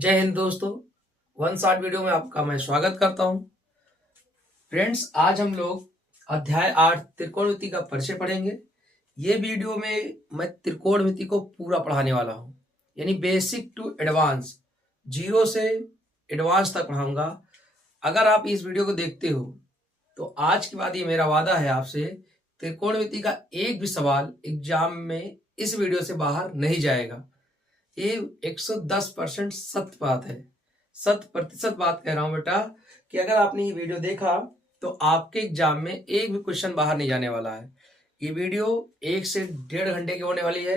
जय हिंद दोस्तों। One shot video में आपका मैं स्वागत करता हूं। फ्रेंड्स, आज हम लोग अध्याय 8 त्रिकोणमिति का परिचय पढ़ेंगे। ये वीडियो में मैं त्रिकोणमिति को पूरा पढ़ाने वाला हूं, यानी बेसिक टू एडवांस, जीरो से एडवांस तक पढ़ाऊंगा। अगर आप इस वीडियो को देखते हो तो आज के बाद ये मेरा वादा है आपसे, त्रिकोणमिति का एक भी सवाल एग्जाम में इस वीडियो से बाहर नहीं जाएगा। ये 110% सत्य बात है, 100% बात कह रहा हूं बेटा, कि अगर आपने ये वीडियो देखा तो आपके एग्जाम में एक भी क्वेश्चन बाहर नहीं जाने वाला है। ये वीडियो 1 से 1.5 घंटे की होने वाली है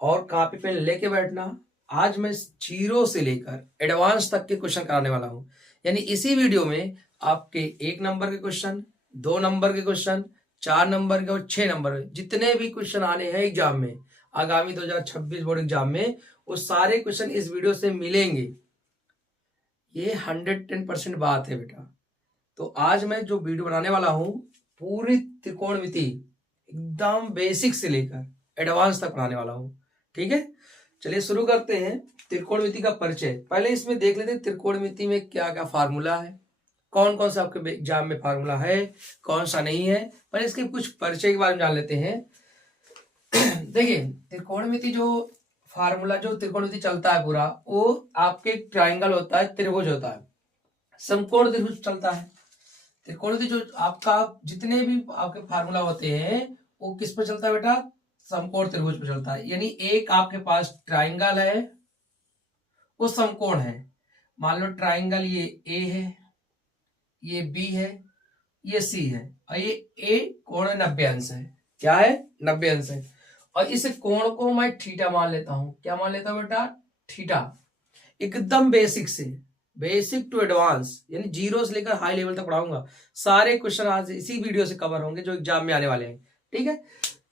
और कॉपी पेन लेके बैठना। आज मैं जीरो से लेकर एडवांस तक के क्वेश्चन कराने वाला हूं, यानी इसी वीडियो में आपके 1 नंबर के क्वेश्चन, 2 नंबर के क्वेश्चन, 4 नंबर के और 6 नंबर के जितने भी क्वेश्चन आने हैं एग्जाम में आगामी 2026 बोर्ड एग्जाम में, वो सारे क्वेश्चन इस वीडियो से मिलेंगे। ये 110% बात है बेटा। तो आज मैं जो वीडियो बनाने वाला हूं, पूरी त्रिकोणमिति एकदम बेसिक से लेकर एडवांस तक पढ़ाने वाला हूं। ठीक है, चलिए शुरू करते हैं। त्रिकोणमिति का परिचय पहले इसमें देख लेते हैं। त्रिकोणमिति में क्या क्या फार्मूला है, कौन कौन सा आपके एग्जाम में फार्मूला है, कौन सा नहीं है, पहले इसके कुछ परिचय के बारे में जान लेते हैं। देखिए, त्रिकोणमिति जो फार्मूला, जो त्रिकोणमिति चलता है पूरा, वो आपके ट्राइंगल होता है, त्रिभुज होता है, समकोण त्रिभुज चलता है। त्रिकोणमिति जो आपका जितने भी आपके फार्मूला होते हैं वो किस पर चलता है बेटा? समकोण त्रिभुज पर चलता है। यानी एक आपके पास ट्राइंगल है, वो समकोण है। मान लो ट्राइंगल ये ए है, ये बी है, ये सी है, और ये ए कोण 90 अंश है। क्या है? 90 अंश है। और इस कोण को मैं थीटा मान लेता हूं। क्या मान लेता हूं बेटा? थीटा। एकदम बेसिक से, बेसिक टू एडवांस, यानी जीरो से लेकर हाई लेवल तक पढ़ाऊंगा। सारे क्वेश्चन आज इसी वीडियो से कवर होंगे जो एग्जाम में आने वाले हैं। ठीक है,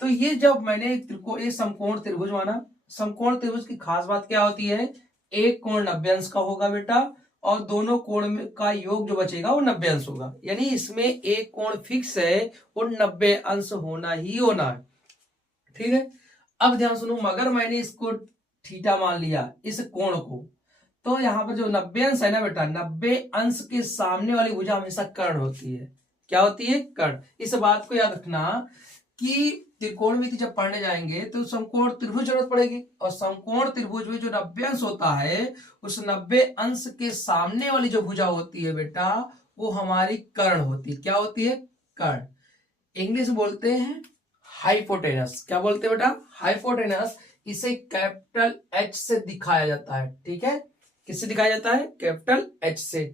तो ये जब मैंने ये समकोण त्रिभुज माना, समकोण त्रिभुज की खास बात क्या होती है? एक कोण 90 अंश का होगा बेटा, और दोनों कोण में का योग जो बचेगा वो 90 अंश होगा। यानी इसमें एक कोण फिक्स है, वो 90 अंश होना ही होना है। ठीक है, अब ध्यान सुनो, मगर मैंने इसको थीटा मान लिया इस कोण को, तो यहां पर जो 90 अंश है ना बेटा, 90 अंश के सामने वाली भुजा हमेशा कर्ण होती है। क्या होती है? कर्ण। इस बात को याद रखना कि त्रिकोणमिति जब पढ़ने जाएंगे तो समकोण त्रिभुज जरूरत पड़ेगी, और समकोण त्रिभुज में जो 90 अंश होता है, उस 90 अंश के सामने वाली जो भुजा होती है बेटा, वो हमारी कर्ण होती है। क्या होती है? कर्ण। इंग्लिश बोलते हैं हाइपोटेनस। क्या बोलते हैं बेटा? हाइपोटेनस। इसे कैपिटल एच से दिखाया जाता है। ठीक है, किससे दिखाया जाता है? कैपिटल एच से।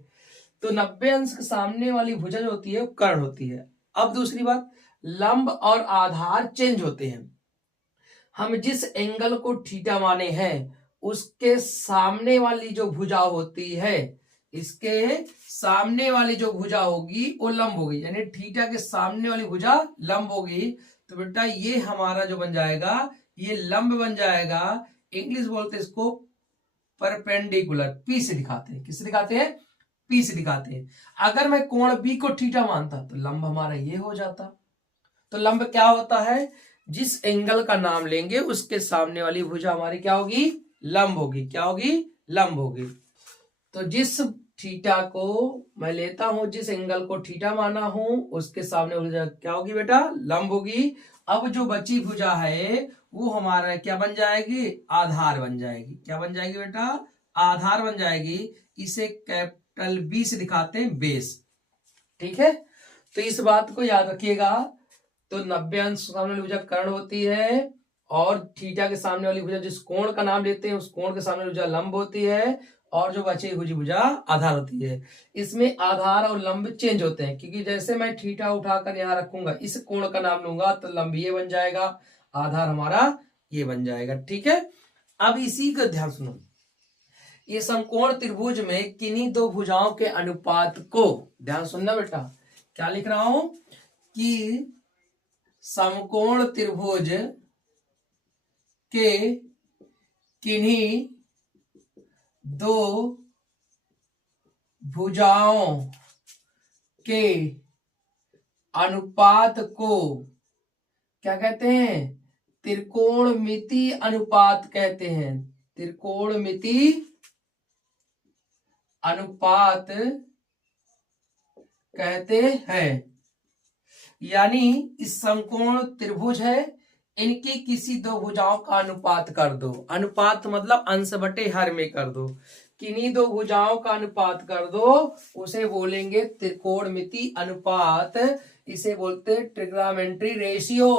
तो 90 अंश के सामने वाली भुजा जो होती है वो कर्ण होती है। अब दूसरी बात, लंब और आधार चेंज होते हैं। हम जिस एंगल को थीटा माने हैं, उसके सामने वाली जो भुजा होती है, इसके सामने वाली जो भुजा होगी वो लंब होगी, यानी थीटा के सामने वाली भुजा लंब होगी। तो बेटा ये हमारा जो बन जाएगा, ये लंब बन जाएगा। इंग्लिश बोलते हैं इसको परपेंडिकुलर। पी से दिखाते हैं। किससे दिखाते हैं? पी से दिखाते हैं। अगर मैं कोण बी को थीटा मानता तो लंब हमारा ये हो जाता। तो लंब क्या होता है? जिस एंगल का नाम लेंगे उसके सामने वाली भुजा हमारी क्या होगी? लंब होगी। क्या होगी? लंब होगी। तो जिस थीटा को मैं लेता हूं, जिस एंगल को थीटा माना हूं, उसके सामने भुजा क्या होगी बेटा? लंब होगी। अब जो बची भुजा है वो हमारा क्या बन जाएगी? आधार बन जाएगी। क्या बन जाएगी बेटा? आधार बन जाएगी। इसे कैपिटल बी से दिखाते हैं, बेस। ठीक है, तो इस बात को याद रखिएगा। तो 90 अंश सामने वाली भुजा कर्ण होती है, और थीटा के सामने वाली भुजा जिस कोण का नाम लेते हैं उस कोण के सामने भुजा लंब होती है, और जो बची हुई भुजा आधार होती है। इसमें आधार और लंब चेंज होते हैं, क्योंकि जैसे मैं थीटा उठाकर यहां रखूंगा, इस कोण का नाम लूंगा, तो लंब ये बन जाएगा, आधार हमारा ये बन जाएगा। ठीक है, अब इसी का ध्यान सुनो। ये समकोण त्रिभुज में किन्हीं दो भुजाओं के अनुपात को, ध्यान सुनना बेटा, क्या लिख रहा हूं कि समकोण त्रिभुज के किन्हीं दो भुजाओं के अनुपात को क्या कहते हैं? त्रिकोणमिति अनुपात कहते हैं। त्रिकोणमिति अनुपात कहते हैं। यानी इस समकोण त्रिभुज है, इनकी किसी दो भुजाओं का अनुपात कर दो। अनुपात मतलब अंश बटे हर में कर दो। किन्हीं दो भुजाओं का अनुपात कर दो, उसे बोलेंगे त्रिकोणमिति अनुपात। इसे बोलते हैं ट्रिग्नोमेट्री रेशियो।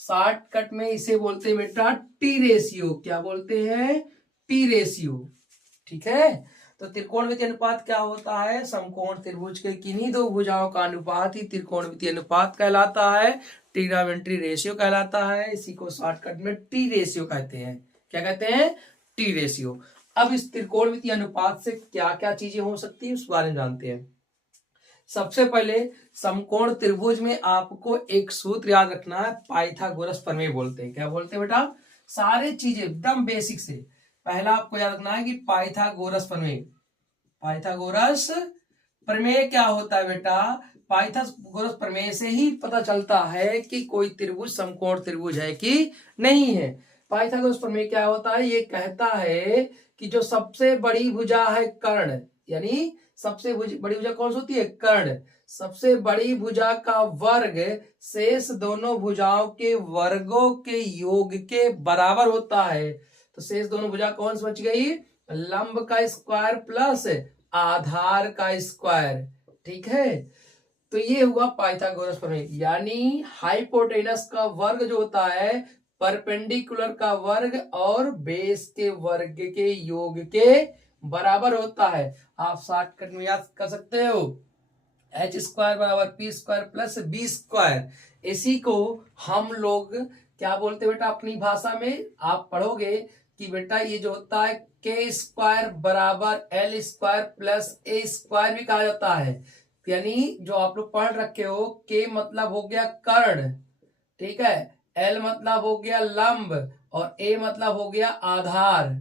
शॉर्टकट में इसे बोलते हैं बेटा टी रेशियो। क्या बोलते हैं? T ratio. ठीक है। तो त्रिकोणमिति अनुपात क्या होता है? समकोण त्रिभुज के किन्हीं दो भुजाओं का अनुपात ही त्रिकोणमिति अनुपात कहलाता है, ट्रिग्नोमेट्री रेशियो कहलाता है। इसी को शॉर्टकट में टी रेशियो कहते हैं। क्या कहते हैं? T ratio. अब इस त्रिकोणमिति अनुपात से क्या क्या चीजें हो सकती है उस बारे में जानते हैं। सबसे पहले समकोण त्रिभुज में आपको एक सूत्र याद रखना है, पाइथागोरस प्रमेय बोलते हैं। क्या बोलते हैं बेटा? सारे चीजें एकदम बेसिक से पहला आपको याद रखना है कि पाइथागोरस प्रमेय। पाइथागोरस प्रमेय क्या होता है बेटा? पाइथागोरस प्रमेय से ही पता चलता है कि कोई त्रिभुज समकोण त्रिभुज है कि नहीं है। पाइथागोरस प्रमेय क्या होता है? ये कहता है कि जो सबसे बड़ी भुजा है कर्ण, यानी सबसे बड़ी भुजा कौन सी होती है? कर्ण। सबसे बड़ी भुजा का वर्ग शेष दोनों भुजाओं के वर्गों के योग के बराबर होता है। तो शेष दोनों भुजा कौन सी बच गई? लंब का स्क्वायर प्लस आधार का स्क्वायर। ठीक है। तो ये हुआ पाइथागोरस प्रमेय। यानी हाइपोटेनस का वर्ग जो होता है परपेंडिकुलर का वर्ग और बेस के वर्ग के योग के बराबर होता है। आप शॉर्टकट में याद कर सकते हो, एच स्क्वायर बराबर P square plus B square. इसी को हम लोग क्या बोलते हैं बेटा अपनी भाषा में? आप पढ़ोगे कि बेटा ये जो होता है के स्क्वायर बराबर एल स्क्वायर प्लस ए स्क्वायर भी कहा जाता है। यानी जो आप लोग पढ़ रखे हो, के मतलब हो गया कर्ण, ठीक है, एल मतलब हो गया लंब और ए मतलब हो गया आधार।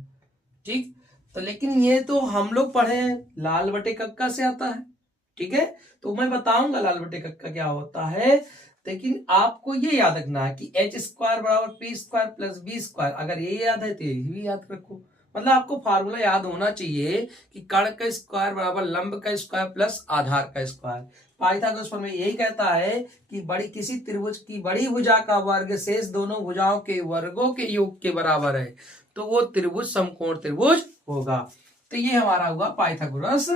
ठीक। तो लेकिन ये तो हम लोग पढ़े हैं, लाल बटे कक्का से आता है। ठीक है। तो मैं बताऊंगा लाल बटे कक्का क्या होता है, लेकिन आपको ये याद रखना है कि एच स्क्वायर बराबर P square plus B square. अगर ये याद है तो ये भी याद रखो। मतलब आपको फार्मूला याद होना चाहिए कि कर्ण का स्क्वायर बराबर लंब का स्क्वायर प्लस आधार का स्क्वायर। पाइथागोरस प्रमेय यही कहता है कि बड़ी किसी त्रिभुज की बड़ी भुजा का वर्ग शेष दोनों भुजाओं के वर्गों के योग के बराबर है, तो वो त्रिभुज समकोण त्रिभुज होगा। तो ये हमारा हुआ पाइथागोरस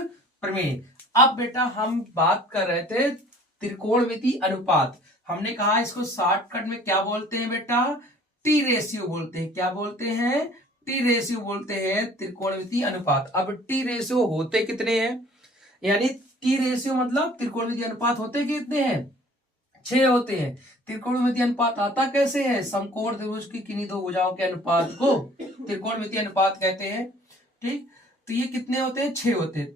प्रमेय। अब बेटा हम बात कर रहे थे त्रिकोणमिति अनुपात। हमने कहा इसको शॉर्टकट में क्या बोलते हैं बेटा? टी रेशियो बोलते हैं। क्या बोलते हैं? टी रेशियो बोलते हैं त्रिकोणमिति अनुपात। अब टी रेशियो होते कितने हैं? यानी टी रेशियो मतलब त्रिकोणमिति अनुपात होते कितने हैं? 6 होते हैं। त्रिकोणमिति अनुपात आता कैसे है? समकोण त्रिभुज की किन्हीं दो भुजाओं के अनुपात को त्रिकोणमिति अनुपात कहते हैं। ठीक। तो ये कितने होते हैं? 6 होते हैं।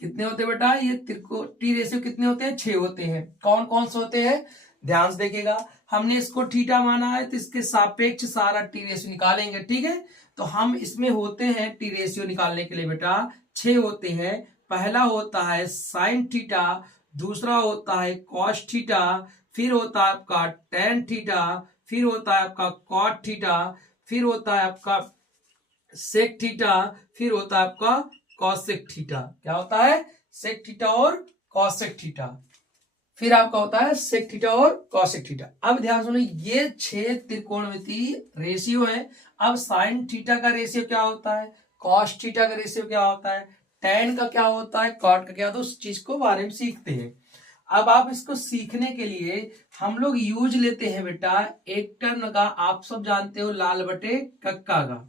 कितने होते हैं बेटा? ये टी रेशियो कितने होते हैं? 6 होते हैं। कौन कौन से होते हैं? ध्यान से देखिएगा। हमने इसको थीटा माना है तो इसके सापेक्ष सारा टी रेशियो निकालेंगे। ठीक है। तो हम इसमें होते हैं टी रेशियो निकालने के लिए बेटा 6 होते हैं। पहला होता है साइन थीटा, दूसरा होता है कॉस थीटा, फिर होता है आपका टेन थीटा, फिर होता है आपका कॉट थीटा, फिर होता है आपका सेक थीटा, फिर होता है आपका कॉसेक थीटा। क्या होता है? सेक थीटा और कॉसेक थीटा। फिर आपका होता है सेक थीटा और कॉसेक थीटा। अब ध्यान सुनो, ये 6 त्रिकोणमिति रेशियो है। अब साइन थीटा का रेशियो क्या होता है? कॉस थीटा का रेशियो क्या होता है? टेन का क्या होता है? कॉट का क्या होता है? उस चीज को बारे में सीखते हैं। अब आप इसको सीखने के लिए हम लोग यूज लेते हैं बेटा एक टर्म का, आप सब जानते हो, लाल बटे कक्का का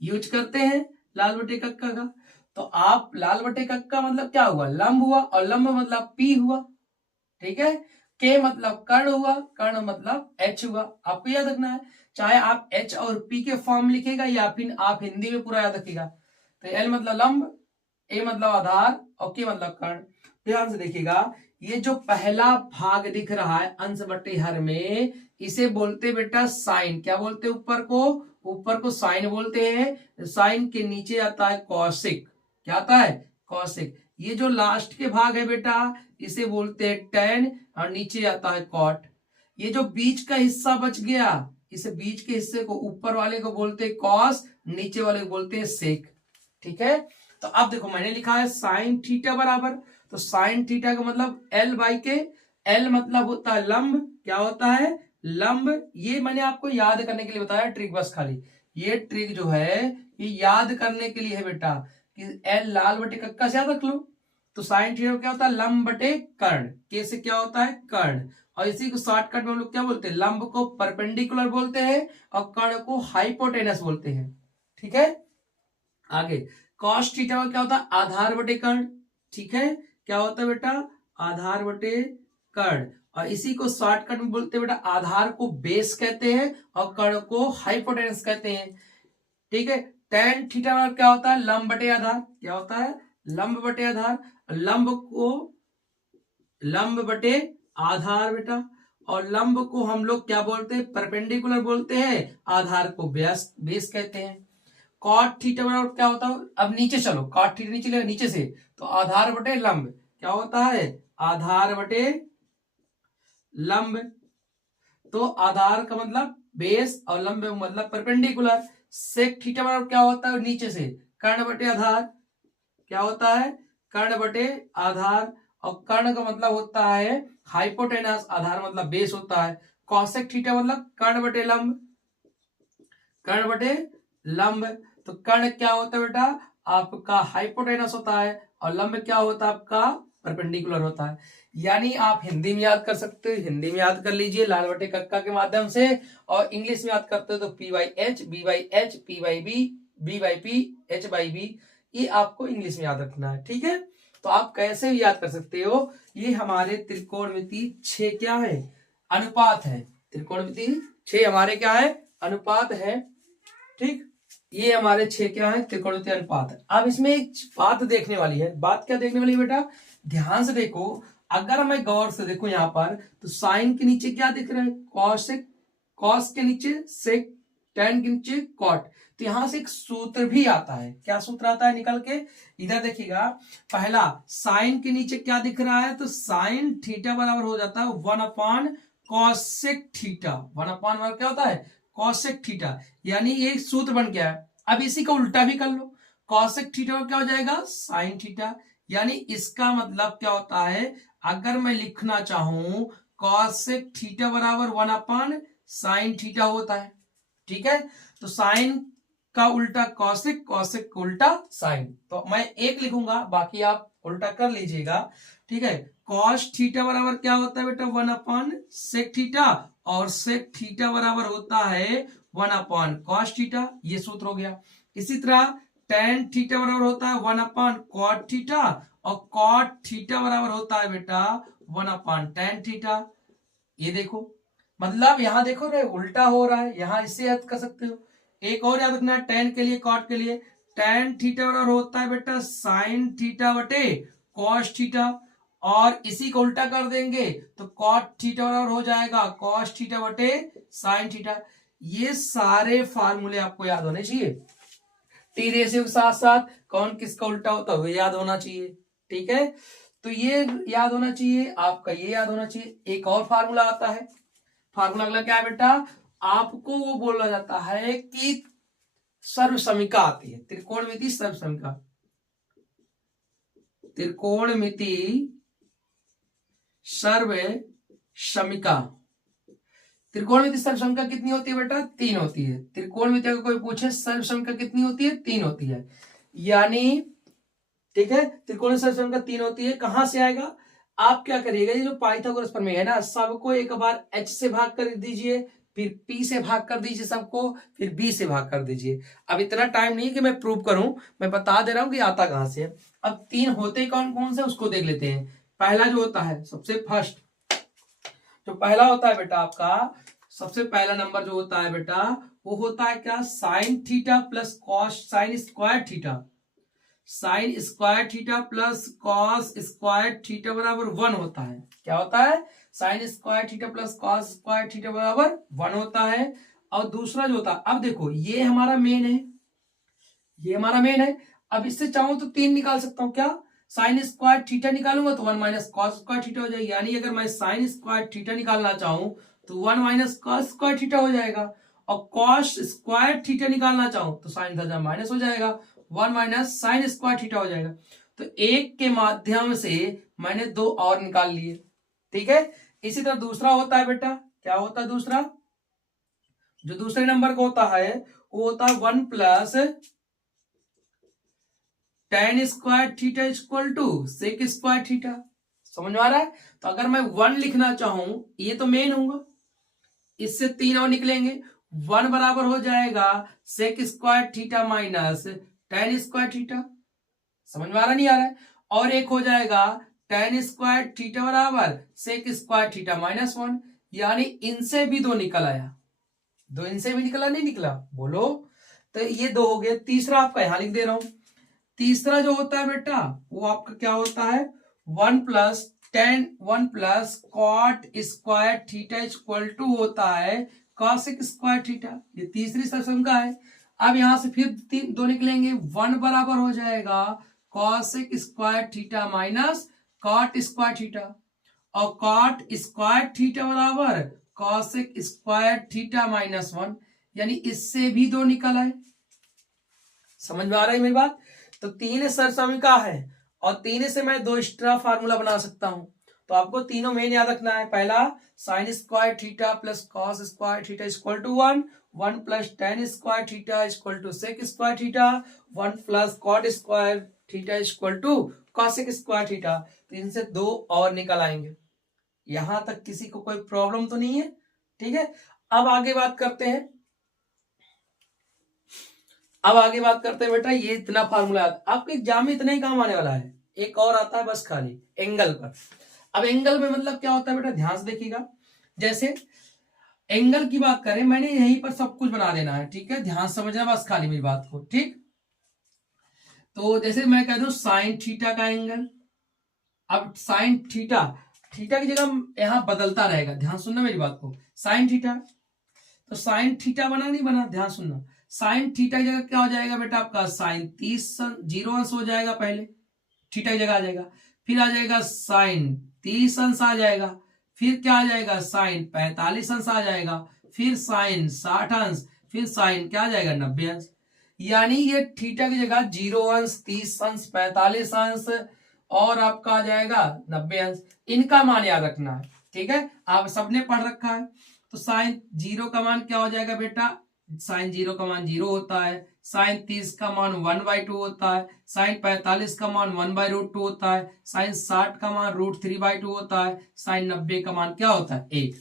यूज करते हैं। लाल बटे कक्का का तो आप लाल बटे कक्का मतलब क्या हुआ? लंब हुआ, और लंब मतलब पी हुआ। ठीक है। के मतलब कर्ण हुआ, कर्ण मतलब एच हुआ। आपको याद रखना है, चाहे आप एच और पी के फॉर्म लिखेगा या फिर आप हिंदी में पूरा याद रखिएगा। तो एल मतलब लंब, ए मतलब आधार और के मतलब कर्ण। ध्यान से देखिएगा, ये जो पहला भाग दिख रहा है अंश बटे हर में, इसे बोलते बेटा साइन। क्या बोलते? ऊपर को साइन बोलते हैं। साइन के नीचे आता है कौशिक। क्या आता है? कौशिक। ये जो लास्ट के भाग है बेटा इसे बोलते हैं टेन और नीचे आता है कॉट। ये जो बीच का हिस्सा बच गया, इसे बीच के हिस्से को ऊपर वाले को बोलते हैं कॉस, नीचे वाले को बोलते हैं सेक। ठीक है। तो अब देखो मैंने लिखा है साइन थीटा बराबर, तो साइन थीटा का मतलब एल बाई के, एल मतलब होता है लंब, क्या होता है लंब। ये मैंने आपको याद करने के लिए बताया ट्रिक, बस खाली ये ट्रिक जो है ये याद करने के लिए है बेटा, कि एल लाल बटे कक्का से याद रख लो। तो साइन थीटा क्या होता है लंब बटे कर्ण, के से क्या होता है कर्ण, और इसी को शॉर्टकट में हम लोग क्या बोलते हैं, लंब को परपेंडिकुलर बोलते हैं और कर्ण को हाइपोटेनस बोलते हैं। ठीक है, आगे कॉस थीटा का क्या होता है आधार बटे कर्ण। ठीक है, क्या होता है बेटा आधार बटे कर्ण, और इसी को शॉर्टकट में बोलते हैं बेटा, आधार को बेस कहते हैं और कर्ण को हाइपोटेनस कहते हैं। ठीक है, टेन थीटा का क्या होता है लंब बटे आधार, क्या होता है लंब बटे आधार, लंब को लंब बटे आधार बेटा, और लंब को हम लोग क्या बोलते हैं परपेंडिकुलर बोलते हैं, आधार को बेस कहते हैं। कॉट थीटा बराबर क्या होता है, अब नीचे चलो, कॉट थीटा नीचे ले, नीचे से तो आधार बटे लंब क्या होता है आधार बटे लंब, तो आधार का मतलब बेस और लंब मतलब परपेंडिकुलर। सेक थीटा बराबर क्या होता है नीचे से कर्ण बटे आधार, क्या होता है कर्ण बटे आधार, और कर्ण का मतलब होता है हाइपोटेनस, आधार मतलब बेस होता है। कॉसेक थीटा मतलब कर्ण बटे लंब, कर्ण बटे लंब, तो कर्ण क्या होता है बेटा आपका हाइपोटेनस होता है, और लंब क्या होता है आपका परपेंडिकुलर होता है। यानी आप हिंदी में याद कर सकते हो, हिंदी में याद कर लीजिए लाल बटे कक्का के माध्यम से, और इंग्लिश में याद करते हो तो P by H, B by H, P by B, B by P, H by B, ये आपको इंग्लिश में याद रखना है। ठीक है, तो आप कैसे भी याद कर सकते हो। ये हमारे त्रिकोणमिति 6 क्या है अनुपात है, त्रिकोणमिति 6 हमारे क्या है अनुपात है। ठीक, ये हमारे 6 क्या है त्रिकोणमिति अनुपात है। अब इसमें एक बात देखने वाली है, बात क्या देखने वाली है बेटा, ध्यान से देखो, अगर मैं गौर से देखूं यहाँ पर तो साइन के नीचे क्या दिख रहा है कॉसेक, कॉस के नीचे सेक, टेन के नीचे कॉट, तो यहां से एक सूत्र भी आता है, क्या सूत्र आता है निकल के, इधर देखिएगा, पहला साइन के नीचे क्या दिख रहा है, तो साइन थीटा बराबर हो जाता है 1 कॉसेक थीटा, 1 बराबर क्या होता है कॉसेक थीटा, यानी एक सूत्र बन गया है। अब इसी का उल्टा भी कर लो, कॉसेक थीटा क्या हो जाएगा साइन थीटा, यानी इसका मतलब क्या होता है, अगर मैं लिखना चाहूं कॉसेक थीटा बराबर 1 साइन थीटा होता है। ठीक है, तो साइन का उल्टा कॉसेक, कॉसेक का उल्टा साइन, तो मैं एक लिखूंगा बाकी आप उल्टा कर लीजिएगा। ठीक है, कॉस थीटा बराबर क्या होता है बेटा 1 सेक थीटा, और सेक थीटा बराबर होता है 1 कॉस थीटा, ये सूत्र हो गया। इसी तरह टेन थीटा बराबर होता है 1 कॉट थीटा, और कॉट थीटा बराबर होता है बेटा 1 टेन थीटा। ये देखो, मतलब यहां देखो रे उल्टा हो रहा है, यहां इससे याद कर सकते हो। एक और याद रखना है टेन के लिए कॉट के लिए, टेन थीटा बराबर होता है बेटा साइन थीटा बटे कॉस थीटा, और इसी को उल्टा कर देंगे तो कॉट थीटा बराबर हो जाएगा कॉस थीटा बटे साइन थीटा। ये सारे फार्मूले आपको याद होने चाहिए, टी रेशियो के साथ साथ कौन किसका उल्टा होता है वो याद होना चाहिए। ठीक है, तो ये याद होना चाहिए आपका, ये याद होना चाहिए। एक और फार्मूला आता है, फार्मूला अगला क्या है बेटा, आपको वो बोला जाता है कि सर्व समीका आती है, त्रिकोणमिति सर्व समीका, त्रिकोणमिति सर्व समीका, त्रिकोणमिति सर्व समीका कितनी होती है बेटा 3 होती है। त्रिकोणमिति अगर कोई पूछे सर्व समीका कितनी होती है 3 होती है, यानी ठीक है त्रिकोणमिति सर्व समीका 3 होती है। कहां से आएगा, आप क्या करिएगा, ये जो पाइथागोरस प्रमेय है ना, सबको एक बार h से भाग कर दीजिए, फिर p से भाग कर दीजिए सबको, फिर b से भाग कर दीजिए। अब इतना टाइम नहीं है कि मैं प्रूव करूं, मैं बता दे रहा हूं कि आता कहां से है। अब 3 होते कौन कौन से उसको देख लेते हैं। पहला जो होता है सबसे फर्स्ट, जो पहला होता है बेटा आपका, सबसे पहला नंबर जो होता है बेटा वो होता है क्या sine theta plus cos sine square theta, sign square theta plus cos square theta बराबर 1 होता है। क्या होता है sign square theta plus cos square theta बराबर 1 होता है। और दूसरा जो होता है, अब देखो ये हमारा मेन है, ये हमारा मेन है। अब इससे चाहूं तो 3 निकाल सकता हूं, क्या साइन स्क्वायर थीटा निकालूंगा तो 1 माइनस कॉस स्क्वायर थीटा हो जाएगी, यानी अगर मैं साइन स्क्वायर थीटा निकालना चाहूं तो 1 माइनस कॉस स्क्वायर थीटा हो जाएगा, और कॉस स्क्वायर थीटा निकालना चाहूं तो साइन थीटा माइनस हो जाएगा, 1 माइनस साइन स्क्वायर थीटा हो जाएगा। तो एक के माध्यम से मैंने दो और निकाल लिए, ठीक है। इसी तरह दूसरा होता है बेटा, क्या होता है दूसरा, जो दूसरे नंबर का होता है वो होता है 1 plus tan square theta equal to sec square theta. समझ में आ रहा है। तो अगर मैं 1 लिखना चाहूं, ये तो मेन होगा, इससे 3 और निकलेंगे, 1 बराबर हो जाएगा sec square theta minus tan square theta. समझ में आ रहा नहीं आ रहा है। और एक हो जाएगा tan स्क्वायर थीटा बराबर सेक स्क्वायर थीटा माइनस 1, यानी इनसे भी दो निकल आया, दो इनसे भी निकला, नहीं निकला बोलो। तो ये दो हो गए। तीसरा आपका यहां लिख दे रहा हूं। तीसरा जो होता है बेटा वो आपका क्या होता है, 1 plus cot square theta equal to होता है कॉसेक स्क्वायर थीटा। ये तीसरी संख्या है। अब यहां से फिर दो निकलेंगे, 1 बराबर हो जाएगा cosec square theta minus cot square theta, और कॉट स्क्वायर थीटा बराबर कॉसेक स्क्वायर थीटा माइनस 1, यानी इससे भी दो निकल आए। समझ में आ रहा है मेरी बात। तो तीन सरसमीका है और तीन से मैं दो एक्स्ट्रा फार्मूला बना सकता हूं। तो आपको तीनों मेन याद रखना है। पहला sine square theta plus cos square theta equal to 1, 1 plus tan square theta equal to sec square theta, 1 plus cot square theta equal to cosec square theta. तो इनसे दो और निकल आएंगे। यहां तक किसी को कोई प्रॉब्लम तो नहीं है, ठीक है। अब आगे बात करते हैं, बेटा। ये इतना फार्मूला आपके एग्जाम में इतना ही काम आने वाला है। एक और आता है बस खाली एंगल पर। अब एंगल में मतलब क्या होता है बेटा, ध्यान से देखिएगा। जैसे एंगल की बात करें, मैंने यहीं पर सब कुछ बना देना है, ठीक है। ध्यान समझना बस खाली मेरी बात को, ठीक। तो जैसे मैं कह दूं साइन थीटा का एंगल, अब साइन थीटा की जगह यहां बदलता रहेगा, ध्यान सुनना मेरी बात को। साइन थीटा, तो साइन थीटा बना नहीं बना, ध्यान सुनना। साइन थीटा की जगह क्या हो जाएगा बेटा आपका, साइन 30 जीरो अंश हो जाएगा, पहले थीटा की जगह आ जाएगा, फिर आ जाएगा साइन 30 अंश आ जाएगा, फिर क्या आ जाएगा साइन 45 अंश आ जाएगा, फिर साइन 60 अंश, फिर साइन क्या आ जाएगा 90 अंश। यानी ये थीटा की जगह 0 अंश, 30 अंश, 45 अंश और आपका आ जाएगा 90 अंश। इनका मान याद रखना है, ठीक है। आप सबने पढ़ रखा है। तो साइन 0 का मान क्या हो जाएगा बेटा, साइन 0 का मान 0 होता है, साइन 30 का मान 1/2 होता है, साइन 45 का मान 1/√2 होता है, साइन 60 का मान √3/2 होता है, साइन 90 का मान क्या होता है 1।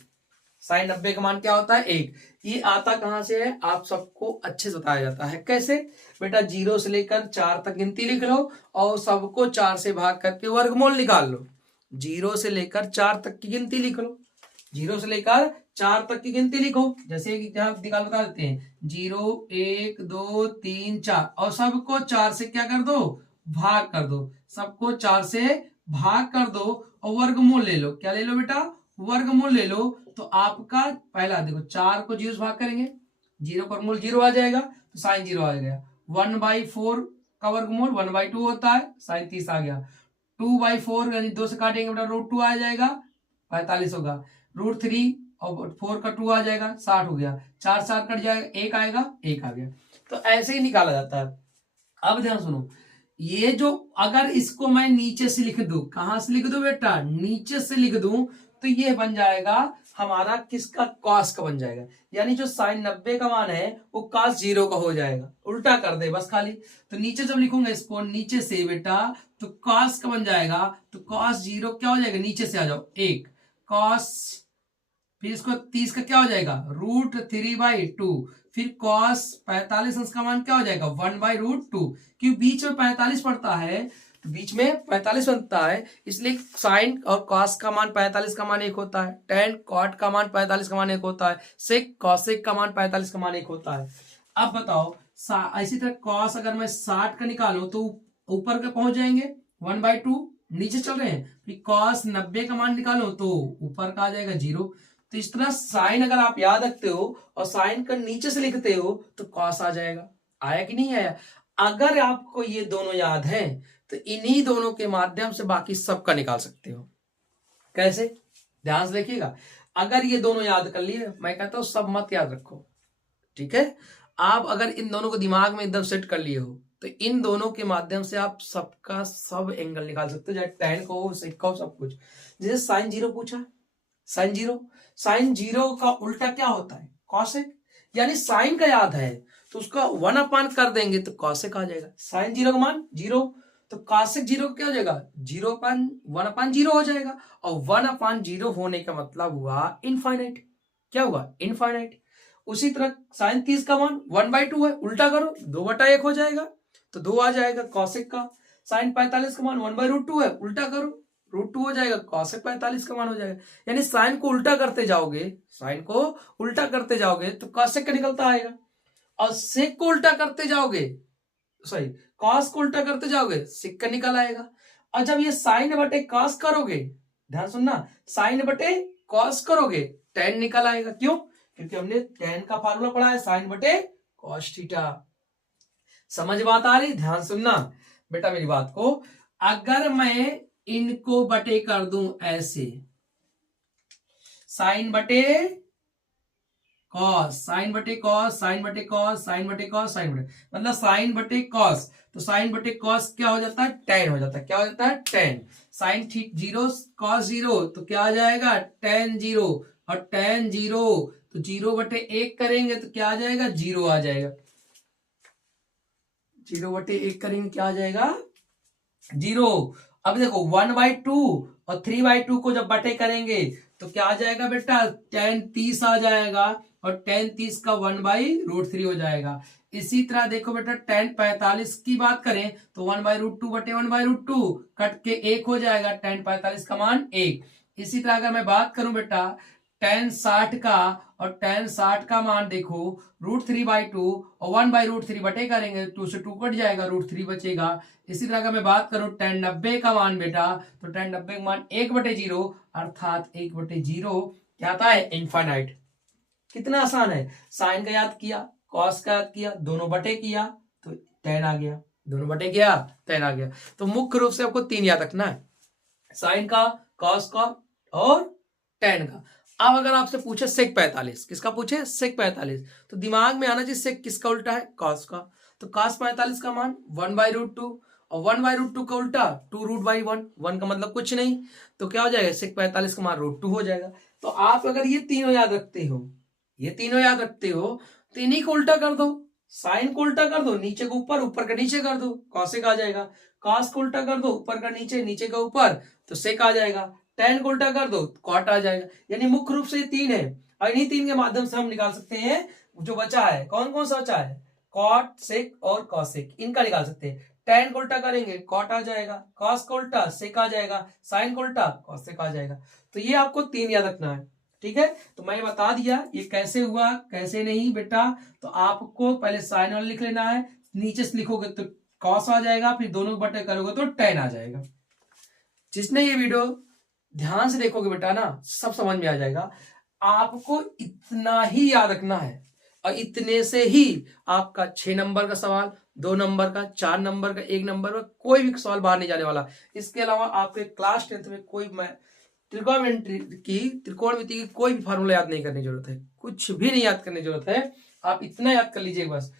साइन 90 का मान क्या होता है 1। ये आता कहां से है, आप सबको अच्छे से बताया जाता है। कैसे बेटा, 0 से लेकर 4 तक गिनती लिख लो और सबको 4 से भाग करके वर्गमूल निकाल लो। 0 से लेकर 4 तक की गिनती लिख लो, 0 से लेकर 4 तक की गिनती लिखो। जैसे निकाल बता देते हैं, 0 1 2 3 4, और सबको 4 से क्या कर दो, भाग कर दो। सबको 4 से भाग कर दो और वर्गमूल ले लो। क्या ले लो बेटा, वर्गमूल ले लो। तो आपका पहला देखो, 4 को 0 से भाग करेंगे, 0 का वर्गमूल 0 आ जाएगा, तो साइन 0 आ गया। 1/4 का वर्गमूल 1/2 होता है, साइन 30 आ गया। 2/4 यानी 2 से काटेंगे बेटा √2 आ जाएगा, 45 होगा। √3 और 4 का 2 आ जाएगा, 60 हो गया। 4 4 कट जाएगा, 1 आएगा, 1 आ गया। तो ऐसे ही निकाला जाता है। अब ध्यान सुनो, ये जो अगर इसको मैं नीचे से लिख दूं, कहां से लिख दूं बेटा, नीचे से लिख दूं, तो ये बन जाएगा हमारा किसका, कॉस का बन जाएगा। यानी जो साइन 90 का मान है वो कॉस 0 का हो जाएगा। उल्टा कर दे बस खाली। तो नीचे जब लिखूंगा इसको नीचे से बेटा, तो कॉस का बन जाएगा। तो कॉस 0 क्या हो जाएगा, नीचे से आ जाओ 1 कॉस, फिर इसको 30 का क्या हो जाएगा √3/2, फिर कॉस 45 अंश का मान क्या हो जाएगा 1/√2, क्योंकि बीच में 45 पड़ता है, तो बीच में 45 बनता है, इसलिए साइन और कॉस का मान 45 का मान 1 होता है, टेन कॉट का मान 45 का मान 1 होता है, सेक कॉसेक का मान 45 का मान 1 होता है। अब बताओ इसी तरह कॉस अगर मैं 60 का निकालूं तो ऊपर का पहुंच जाएंगे 1/2, नीचे चल रहे हैं। फिर कॉस 90 का मान निकालो तो ऊपर का आ जाएगा 0। तो इस तरह साइन अगर आप याद रखते हो और साइन का नीचे से लिखते हो तो कॉस आ जाएगा। आया कि नहीं आया। अगर आपको ये दोनों याद हैं तो इन्हीं दोनों के माध्यम से बाकी सबका निकाल सकते हो। कैसे, ध्यान से देखिएगा। अगर ये दोनों याद कर लिए, मैं कहता हूं सब मत याद रखो, ठीक है। आप अगर इन दोनों को दिमाग में एकदम सेट कर लिए हो तो इन दोनों के माध्यम से आप सबका सब एंगल निकाल सकते हो, चाहे tan को हो, sec का हो, सब कुछ। जैसे साइन जीरो पूछा, साइन जीरो का उल्टा क्या होता है? कॉसेक। यानी साइन का याद है तो उसका 1 कर देंगे तो कॉसेक आ जाएगा। साइन जीरो का मान जीरो, तो कॉसेक जीरो क्या हो जाएगा? 1/0 हो जाएगा। और 1/0 होने का मतलब हुआ इनफाइनाइट। क्या हुआ? इनफाइनाइट। उसी तरह साइन 30 का मान 1/2 है, उल्टा करो 2/1 हो जाएगा तो 2 आ जाएगा कॉसेक का। साइन 45 का मान 1/√2 है, उल्टा करो √2 हो जाएगा, कॉसेक 45 का मान हो जाएगा। यानी साइन को उल्टा करते जाओगे तो कॉसेक का निकलता आएगा, और सेक को उल्टा करते जाओगे, सॉरी कॉस को उल्टा करते जाओगे, सेक का निकल आएगा। और जब ये साइन बटे कॉस करोगे, ध्यान सुनना, साइन बटे कॉस करोगे, tan निकल आएगा। क्यों? क्योंकि हमने tan का फार्मूला पढ़ा है, साइन बटे कॉस थीटा। समझ बात आ रही? ध्यान सुनना बेटा मेरी बात को। अगर मैं इनको बटे कर दूं ऐसे, साइन बटे कॉस, साइन बटे कॉस, साइन बटे कॉस, साइन बटे कॉस, साइन बटे, मतलब साइन बटे कॉस, तो साइन बटे कॉस क्या हो जाता है? tan हो जाता है। क्या हो जाता है? tan। साइन ठीक जीरो कॉस जीरो तो क्या आ जाएगा? tan zero. और tan जीरो तो 0/1 करेंगे तो क्या आ जाएगा? 0 आ जाएगा। 0/1 करेंगे क्या आ जाएगा? 0। अब देखो 1/2 और 3/2 को जब बटे करेंगे तो क्या आ जाएगा बेटा? tan 30 आ जाएगा, और tan 30 का 1/√3 हो जाएगा। इसी तरह देखो बेटा tan 45 की बात करें तो 1/√2 बटे 1/√2 कट के 1 हो जाएगा, tan 45 का मान 1। इसी तरह अगर मैं बात करूं बेटा tan 60 का, और tan 60 का मान देखो √3/2 और 1/√3 बटे करेंगे 2 से 2 कट जाएगा, √3 बचेगा। इसी तरह अगर मैं बात करूं tan 90 का मान बेटा, तो tan 90 का मान 1/0 अर्थात 1/0 क्या आता है? इनफाइनाइट। कितना आसान है। साइन का याद किया, कॉस का याद किया, दोनों बटे किया तो tan आ गया, दोनों बटे किया tan आ गया। तो मुख्य रूप से आपको 3 याद रखना है, साइन का, कॉस का और tan का। अब अगर आपसे पूछे sec 45, किसका पूछे? sec 45, तो दिमाग में आना चाहिए sec किसका उल्टा है? cos का। तो cos 45 का मान 1/√2, और 1/√2 का उल्टा 2√1, 1 का मतलब कुछ नहीं, तो क्या हो जाएगा? sec 45 का मान √2 हो जाएगा। तो आप अगर ये तीनों याद रखते हो, तो इन्हीं को उल्टा कर दो, साइन को उल्टा कर दो, नीचे को ऊपर, ऊपर का नीचे कर दो, कॉसेक आ जाएगा। कॉस को उल्टा कर दो, ऊपर का नीचे, नीचे का ऊपर, तो सेक आ जाएगा। tan को उल्टा कर दो, कॉट आ जाएगा। यानी मुख्य रूप से ये 3 है, और इन्हीं 3 के माध्यम से हम निकाल सकते हैं जो बचा है। कौन कौन सा बचा है? कॉट, सेक और कॉसेक, इनका निकाल सकते हैं। tan को उल्टा करेंगे कॉट आ जाएगा, कॉस को उल्टा सेक आ जाएगा, साइन को उल्टा कॉसेक आ जाएगा। तो ये आपको 3 याद रखना है, ठीक है। तो मैं बता दिया ये कैसे हुआ कैसे नहीं बेटा। तो आपको पहले साइन वाला लिख लेना है, नीचे से लिखोगे तो कॉस आ जाएगा, फिर दोनों बटे करोगे तो tan आ जाएगा। जिसने ये वीडियो ध्यान से देखोगे बेटा ना, सब समझ में आ जाएगा। आपको इतना ही याद रखना है, और इतने से ही आपका 6 नंबर का सवाल, 2 नंबर का, 4 नंबर का, 1 नंबर का कोई भी सवाल बाहर नहीं जाने वाला। इसके अलावा आपके क्लास 10th में कोई त्रिकोणमिति की कोई भी फार्मूला याद नहीं करने की जरूरत है, कुछ भी नहीं याद करने की जरूरत है। आप इतना याद कर लीजिए बस।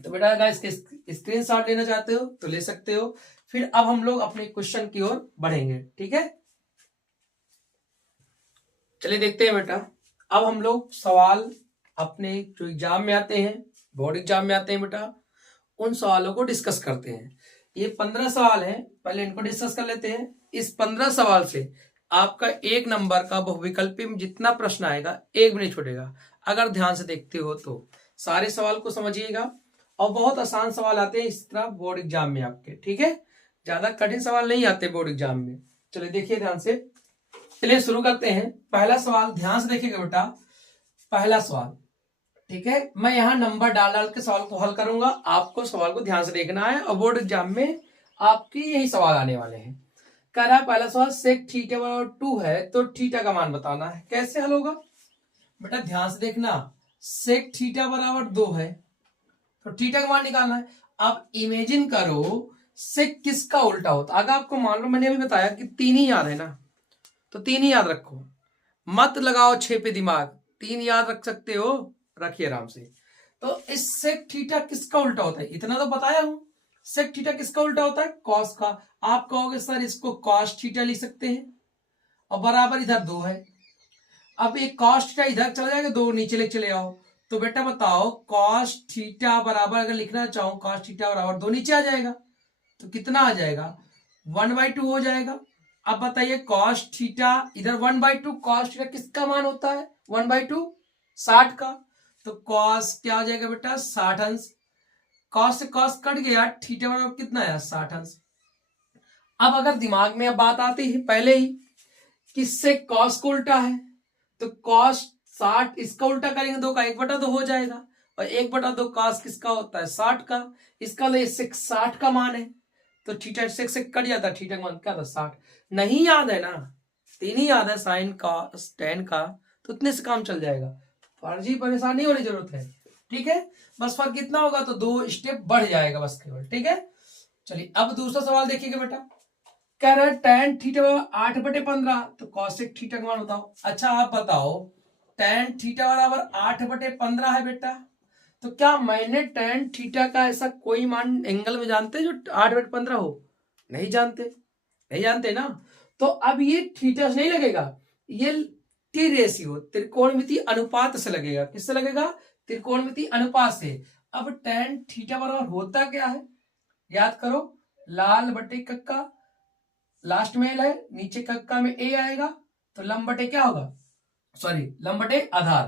तो बेटा अगर इसके स्क्रीनशॉट लेना चाहते हो तो ले सकते हो। फिर अब हम लोग अपने क्वेश्चन की ओर बढ़ेंगे, ठीक है। चलिए देखते हैं बेटा। अब हम लोग सवाल अपने जो एग्जाम में आते हैं, बोर्ड एग्जाम में आते हैं बेटा, उन सवालों को डिस्कस करते हैं। ये 15 सवाल हैं, पहले इनको डिस्कस कर लेते हैं। इस 15 सवाल से आपका 1 नंबर का बहुविकल्पी में जितना प्रश्न आएगा एक भी नहीं छूटेगा। अगर ध्यान से देखते हो तो सारे सवाल को समझिएगा, और बहुत आसान सवाल आते हैं इस तरह बोर्ड एग्जाम में आपके, ठीक है। ज्यादा कठिन सवाल नहीं आते बोर्ड एग्जाम में। चलिए देखिए ध्यान से, चलिए शुरू करते हैं। पहला सवाल ध्यान से देखिएगा बेटा, पहला सवाल, ठीक है। मैं यहाँ नंबर डाल डाल के सवाल को हल करूंगा, आपको सवाल को ध्यान से देखना है, और बोर्ड एग्जाम में आपके यही सवाल आने वाले हैं। कह रहा है पहला सवाल सेक थीटा बराबर 2 है तो थीटा का मान बताना है। कैसे हल होगा बेटा? ध्यान से देखना, सेक थीटा बराबर 2 है तो थीटा का मान निकालना है। अब इमेजिन करो सेक किसका उल्टा होता। अगर आपको मान लो मैंने अभी बताया कि 3 ही याद है ना, तो 3 ही याद रखो, मत लगाओ 6 पे दिमाग, 3 याद रख सकते हो, रखिए आराम से। तो इस सेक थीटा किसका उल्टा होता है इतना तो बताया हूं, सेक थीटा किसका उल्टा होता है? कॉस का। आप कहोगे सर इसको कॉस थीटा लिख सकते हैं, और बराबर इधर 2 है। अब एक कॉस थीटा इधर चला जाएगा, 2 नीचे ले चले आओ, तो बेटा बताओ कॉस थीटा बराबर, अगर लिखना चाहूं कॉस थीटा बराबर 2 नीचे आ जाएगा, तो कितना आ जाएगा? 1/2 हो जाएगा। अब बताइए कॉस थीटा इधर 1/2, कॉस थीटा किसका मान होता है? 1/2 60 का, तो कॉस क्या हो जाएगा बेटा? 60 अंश। कॉस से कॉस कट गया, थीटा बराबर कितना है? 60 अंश। अब अगर दिमाग में अब बात आती है पहले ही किससे कॉस को उल्टा है, तो कॉस 60 इसका उल्टा करेंगे 2 का 1/2 हो जाएगा, और 1/2 कॉस किसका होता है? 60 का। इसका ले 60 का मान है, तो थीटा से कट जाता है, थीटा का मान क्या था? 60। नहीं याद है ना? 3 ही याद है, साइन का tan का, तो उतने से काम चल जाएगा, फर्जी परेशान नहीं होने की जरूरत है। ठीक है, बस फर्क कितना होगा? तो 2 स्टेप बढ़ जाएगा बस केवल। ठीक है, चलिए अब दूसरा सवाल देखिएगा बेटा। कह रहा है tan थीटा 8/15, तो कॉसेक थीटा का मान बताओ। अच्छा आप बताओ, tan थीटा बराबर 8/15 है बेटा, तो क्या मैंने tan थीटा का ऐसा कोई मान एंगल में जानते जो 8/15 हो? नहीं जानते, नहीं जानते ना। तो अब ये थीटा से नहीं लगेगा, ये टी रेशियो त्रिकोणमिति अनुपात से लगेगा। किससे लगेगा? त्रिकोणमिति अनुपात से। अब tan थीटा बराबर होता क्या है? याद करो, लाल बटे कक्का, लास्ट में है, नीचे कक्का में ए आएगा, तो लंब बटे क्या होगा? सॉरी, लंब बटे आधार।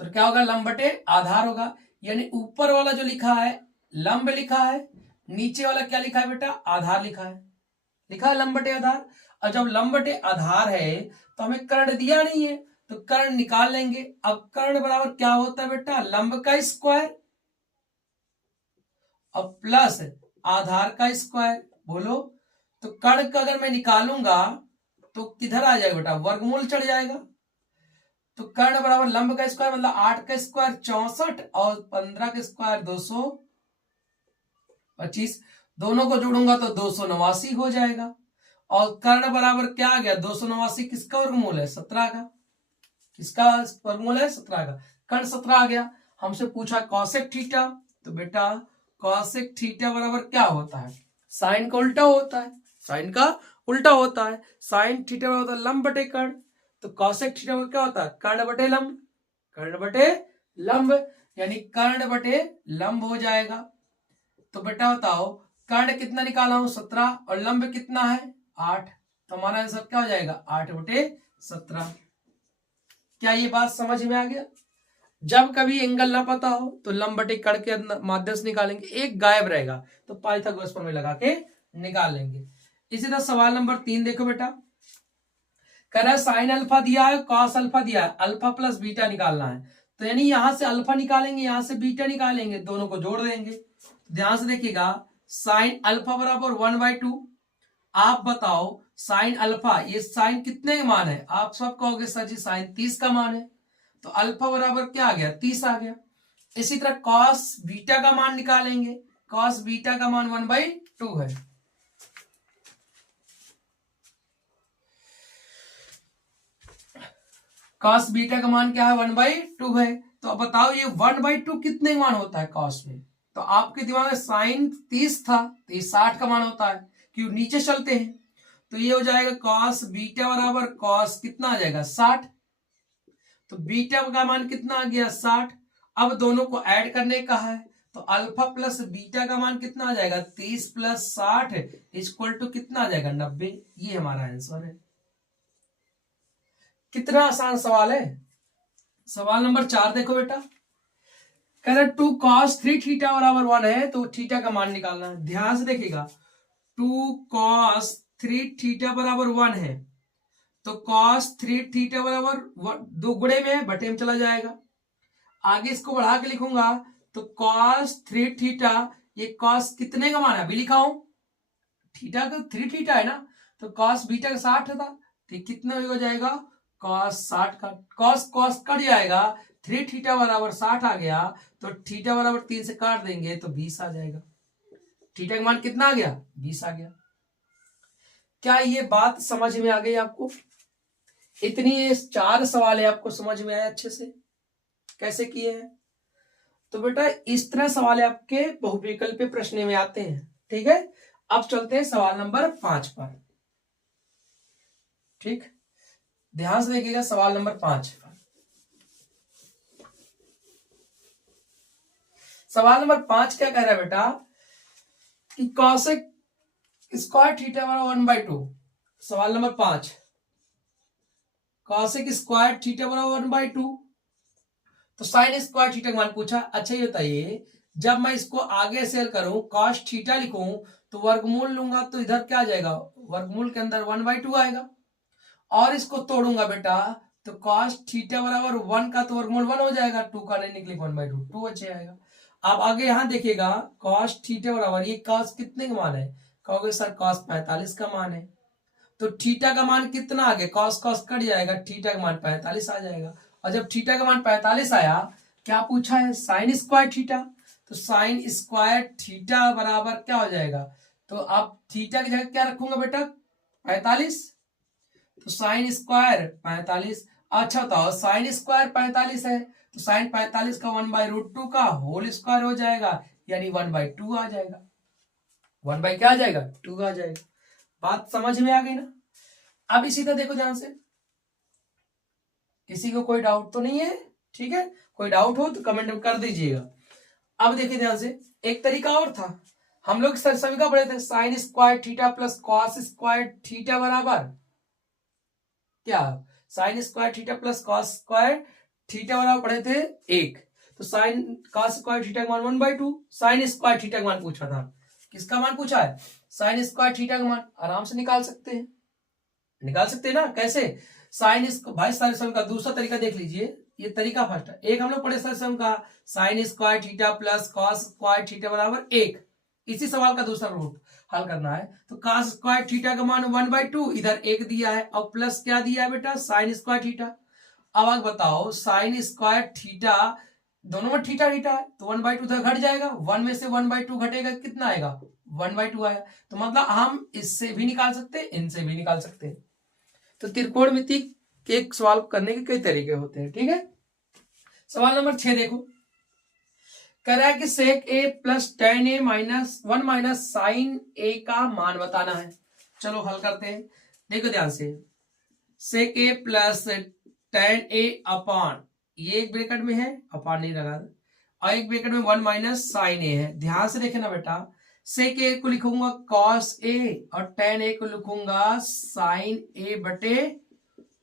तो क्या होगा? लंब बटे आधार होगा। यानी ऊपर वाला जो लिखा है लंब लिखा है, नीचे वाला क्या लिखा है बेटा? आधार लिखा है। लिखा है लंब बटे आधार। और जब लंब बटे आधार है तो हमें कर्ण दिया नहीं है, तो कर्ण निकाल लेंगे। अब कर्ण बराबर क्या होता है बेटा? लंब का स्क्वायर और प्लस आधार का स्क्वायर। बोलो, तो कर्ण का अगर मैं निकालूंगा तो किधर आ जाएगा बेटा? वर्गमूल चढ़ जाएगा। तो कर्ण बराबर लंब का स्क्वायर मतलब 8 का स्क्वायर 64 और 15 का स्क्वायर 225, दोनों को जोड़ूंगा तो 289 हो जाएगा। और कर्ण बराबर क्या आ गया? 289 किसका वर्गमूल है? 17 का। किसका वर्गमूल है? 17 का। कर्ण 17 आ गया। हमसे पूछा कॉसेक थीटा, तो बेटा कॉसेक थीटा बराबर क्या होता है? साइन का उल्टा होता है, साइन का उल्टा होता है। साइन थीटा बराबर होता है लंब बटे कर्ण, तो कॉसेक थीटा बराबर क्या होता है? कर्ण बटे लंब, कर्ण बटे लंब, यानी कर्ण बटे लंब हो जाएगा। तो बेटा बताओ कर्ण कितना निकाला हूं? 17, और लंब कितना है? 8, तो हमारा आंसर क्या हो जाएगा? 8/17। क्या ये बात समझ में आ गया? जब कभी एंगल ना पता हो तो लंब बटे कर्ण के माध्यम से निकालेंगे, एक गायब रहेगा तो पाइथागोरस प्रमेय लगा के निकाल लेंगे। इसी तरह सवाल नंबर 3 देखो बेटा। कह रहा है साइन अल्फा दिया है, कॉस अल्फा दिया है, अल्फा प्लस बीटा निकालना है। तो यानी यहां से अल्फा निकालेंगे, यहां से बीटा निकालेंगे, दोनों को जोड़ देंगे। ध्यान से देखिएगा, साइन अल्फा बराबर 1/2। आप बताओ साइन अल्फा, ये साइन कितने का मान है? आप सब कहोगे सर जी साइन 30 का मान है, तो अल्फा बराबर क्या आ गया? 30 आ गया। इसी तरह कॉस बीटा का मान निकालेंगे, कॉस बीटा का मान 1/2 है। कॉस बीटा का मान क्या है? 1/2 है। तो अब बताओ ये 1/2 कितने मान होता है कॉस में? तो आपके दिमाग में साइन 30 था, तो ये 60 का मान होता है, क्यों नीचे चलते हैं। तो ये हो जाएगा कॉस बीटा बराबर कॉस कितना आ जाएगा? 60। तो बीटा का मान कितना आ गया? 60। अब दोनों को ऐड करने का है, तो अल्फा प्लस बीटा का मान कितना आ जाएगा? 30 + 60 इक्वल टू कितना आ जाएगा? 90। ये हमारा आंसर है। कितना आसान सवाल है। सवाल नंबर 4 देखो बेटा। कह रहा 2 cos 3 थीटा बराबर 1 है, तो थीटा का मान निकालना है। ध्यान से देखिएगा, 2 cos 3 थीटा बराबर 1 है, तो cos 3 थीटा बराबर 2 गुणे में है, बटे में चला जाएगा। आगे इसको बढ़ा के लिखूंगा तो cos 3 थीटा, ये cos कितने का मान है? अभी लिखा हूं, थीटा का 3 थीटा है ना, तो cos बीटा का 60 था, तो कितना हो जाएगा? cos 60 का cos cos कट जाएगा, 3 थीटा बराबर 60 आ गया, तो थीटा बराबर 3 से काट देंगे तो 20 आ जाएगा। थीटा का मान कितना आ गया? 20 आ गया। क्या ये बात समझ में आ गई आपको? इतनी 4 सवाल है, आपको समझ में आया अच्छे से कैसे किए हैं? तो बेटा इस तरह सवाल आपके बहुविकल्पीय प्रश्न में आते हैं। ठीक है, अब चलते हैं सवाल नंबर 5 पर। ठीक, ध्यान से देखिएगा सवाल नंबर 5। सवाल नंबर 5 क्या कह रहा है बेटा कि कॉसेक स्क्वायर थीटा बराबर 1/2। सवाल नंबर 5, कॉसेक स्क्वायर थीटा बराबर 1/2, तो साइन स्क्वायर थीटा का मान पूछा। अच्छा ये बताइए, जब मैं इसको आगे से करूं कॉस थीटा लिखूं तो वर्गमूल लूंगा तो इधर क्या आ जाएगा, वर्गमूल के अंदर 1/2 आएगा। और इसको तोड़ूंगा बेटा तो कॉस थीटा बराबर 1 का तो वर्गमूल 1 हो जाएगा, 2 का नहीं निकले 1/2, 2 बचे आएगा। अब आगे यहां देखिएगा कॉस थीटा बराबर, ये कॉस कितने का मान है, कहोगे सर कॉस 45 का मान है, तो थीटा का मान कितना आ गया, कॉस कॉस कट जाएगा, थीटा का मान 45 आ जाएगा। और जब थीटा का मान 45 आया, क्या पूछा है, साइन स्क्वायर थीटा, तो साइन स्क्वायर थीटा बराबर क्या हो जाएगा, तो आप थीटा की जगह क्या रखूंगा बेटा 45, तो साइन स्क्वायर 45। अच्छा बताओ साइन स्क्वायर 45 है तो साइन 45 का 1/√2 का होल स्क्वायर हो जाएगा, यानी 1/2 आ जाएगा, 1 बाई क्या आ जाएगा 2 आ जाएगा। बात समझ में आ गई ना। अब इसी तरह देखो ध्यान से, किसी को कोई डाउट तो नहीं है, ठीक है, कोई डाउट हो तो कमेंट में कर दीजिएगा। अब देखिए ध्यान से, एक तरीका और था, हम लोग सभी का पढ़े थे, sign square theta plus cos square theta बराबर क्या, sign square theta plus cos square theta बराबर पढ़े थे 1, तो साइन कॉस स्क्वायर थीटा का मान 1/2, साइन स्क्वायर थीटा का मान पूछा था, किसका मान पूछा है, साइन स्क्वायर थीटा का मान आराम से निकाल सकते हैं, निकाल सकते हैं ना, कैसे, साइन भाई सारे सम का दूसरा तरीका देख लीजिए, ये तरीका फर्स्ट है, एक हम लोग पढ़े सारे सम का sign square theta plus cos square theta बराबर 1, इसी सवाल का दूसरा रूप हल करना है, तो कॉस स्क्वायर थीटा का मान 1/2, इधर 1 दिया है और प्लस क्या दिया है बेटा साइन स्क्वायर थीटा। अब आप बताओ साइन स्क्वायर थीटा, दोनों में थीटा थीटा है तो 1/2 इधर घट जाएगा, 1 में से 1/2 घटेगा कितना आएगा 1/2 आएगा, तो मतलब हम इससे भी निकाल सकते हैं इनसे भी निकाल सकते हैं। तो त्रिकोणमिति के सवाल करने के कई तरीके होते हैं, ठीक है। सवाल नंबर 6 देखो, कह रहा है कि sec A plus tan a minus 1 minus sine A का मान बताना है। चलो हल करते हैं, देखो ध्यान से, सेक A plus tan a upon, ये एक ब्रैकेट में है अपॉन नहीं लगा, और एक ब्रैकेट में 1 माइनस साइन ए है। ध्यान से देखे ना बेटा, सेक ए को लिखूंगा कॉस ए और tan a को लिखूंगा साइन ए बटे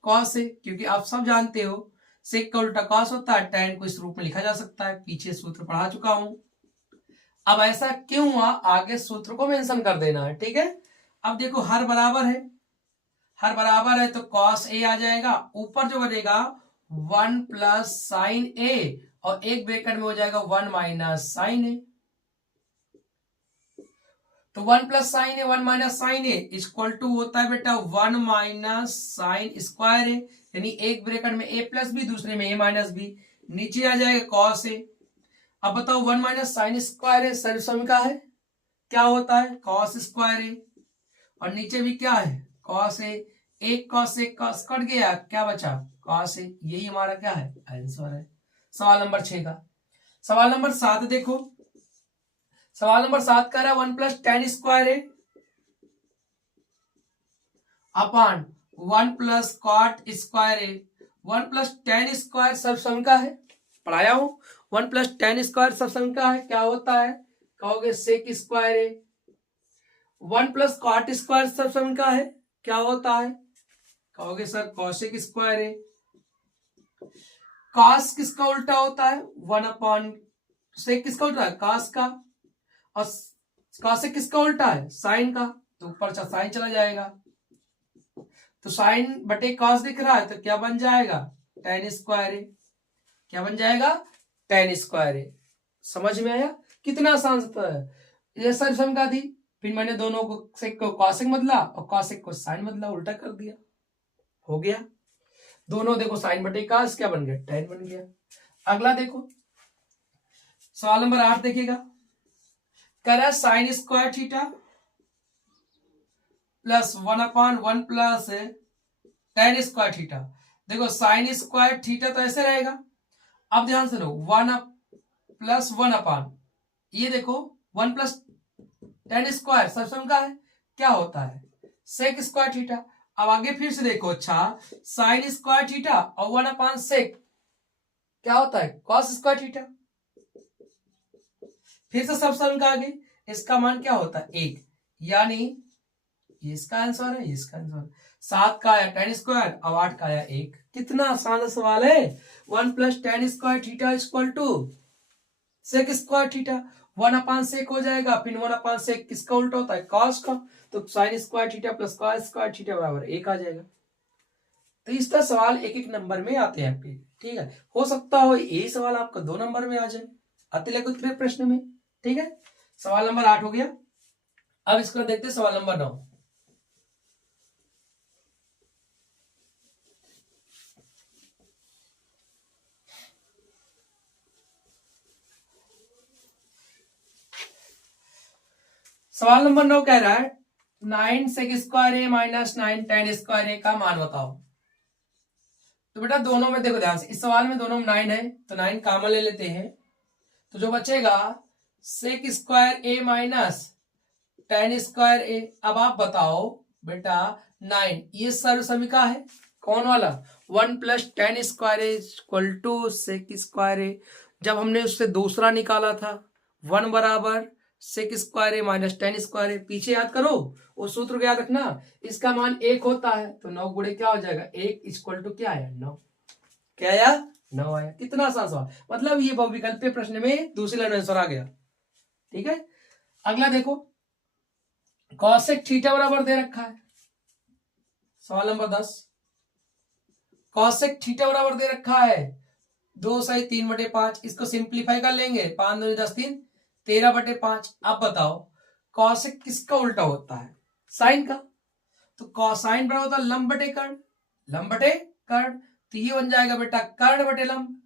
कॉस ए, क्योंकि आप सब जानते हो सेक का उल्टा कॉस होता है, tan को इस रूप में लिखा जा सकता है, पीछे सूत्र पढ़ा चुका हूं। अब ऐसा क्यों हुआ, आगे सूत्र को मेंशन कर देना है, ठीक है। अब देखो हर बराबर है, हर बराबर है तो कॉस ए आ जाएगा, ऊपर जो बनेगा 1 प्लस साइन ए और एक ब्रैकेट में हो जाएगा 1 माइनस साइन ए, तो 1 plus sine A 1 minus sine A equal to होता है बेटा 1 माइनस साइन स्क्वायर ए, यानी एक ब्रैकेट में ए प्लस बी दूसरे में ए माइनस बी, नीचे आ जाएगा कॉस ए। अब बताओ 1 माइनस साइन स्क्वायर ए सर्वसम का है, क्या होता है कॉस स्क्वायर ए, और नीचे भी क्या है कॉस ए, एक कॉस कट गया, क्या बचा कॉस ए, यही हमारा क्या है आंसर है सवाल नंबर 6 का। सवाल नंबर 7 देखो, सवाल नंबर 7 का रहा 1 plus tan square A upon 1 plus cot square A, 1 plus tan square सब सम का है, पढ़ाया हूं, 1 प्लस tan स्क्वायर सब सम का है, क्या होता है कहोगे सेक स्क्वायर ए, 1 प्लस कॉट स्क्वायर सब सम का है, क्या होता है कहोगे सर कॉसेक स्क्वायर ए, कॉस किसका उल्टा होता है 1 अपॉन सेक किसका उल्टा है कॉस का, और कॉसेक किसका उल्टा है साइन का, तो ऊपर साइन चला जाएगा, तो साइन बटे कॉस दिख रहा है तो क्या बन जाएगा tan स्क्वायर ए, क्या बन जाएगा tan स्क्वायर ए। समझ में आया कितना आसान सा है, ये सर्वसम का थी, फिर मैंने दोनों को सेक को कॉसेक बदला और कॉसेक को साइन बदला, उल्टा कर दिया, हो गया दोनों, देखो साइन बटे कॉस क्या बन गया tan बन गया। अगला देखो सवाल नंबर 8 देखिएगा, करा sign square theta plus 1 upon 1 plus tan square theta, देखो साइन स्क्वायर थीटा तो ऐसे रहेगा, अब ध्यान से लो 1 प्लस 1 अपॉन, ये देखो 1 प्लस tan स्क्वायर सबसम का है, क्या होता है सेक स्क्वायर थीटा। अब आगे फिर से देखो, अच्छा साइन स्क्वायर थीटा और 1/sec क्या होता है cos स्क्वायर थीटा। फिर से सबसम का आगे इसका मान क्या होता है 1, यानी ये इसका आंसर है, इसका आंसर 7 का आया tan स्क्वायर और 8 का आया 1। कितना आसान सवाल है। 1 + tan square theta = sec square theta. 1/sec हो जाएगा, फिर 1/sec किसका उल्टा होता है cos का, तो sin square theta + cos square theta बराबर 1 आ जाएगा। तो इस तरह सवाल एक एक नंबर में आते हैं आपके, ठीक है। हो सकता हो यही सवाल आपका 2 नंबर में आ जाए अतिलक उत्तरीय प्रश्न में, ठीक है। सवाल नंबर 8 हो गया। अब इसको देखते हैं सवाल नंबर 9। सवाल नंबर 9 कह रहा है 9 sec square A minus 9 tan square ए का मान बताओ। तो बेटा दोनों में देखो ध्यान से, इस सवाल में दोनों में 9 है तो 9 कॉमन ले लेते हैं, तो जो बचेगा sec square A minus tan square ए। अब आप बताओ बेटा 9 ये सर्वसमिका है, कौन वाला 1 + tan स्क्वायर ए = sec स्क्वायर ए। जब हमने उससे दूसरा निकाला था 1 बराबर सेक square A minus tan square ए, पीछे याद करो वो सूत्र याद रखना, इसका मान 1 होता है तो 9 गुणे क्या हो जाएगा 1 = क्या आया 9, क्या आया 9 आया। कितना आसान सवाल, मतलब ये बहुविकल्पीय प्रश्न में दूसरी लाइन आंसर आ गया, ठीक है। अगला देखो कॉसेक थीटा बराबर दे रखा है, सवाल नंबर 10। कॉसेक थीटा बराबर दे रखा है 2 सही 3/5, इसको सिंप्लीफाई कर लेंगे 5 2 10 3 13/5। अब बताओ कॉसेक किसका उल्टा होता है साइन का, तो कॉसाइन बराबर होता है लंब बटे कर्ण, लंब बटे कर्ण, तो ये बन जाएगा बेटा कर्ण बटे लंब।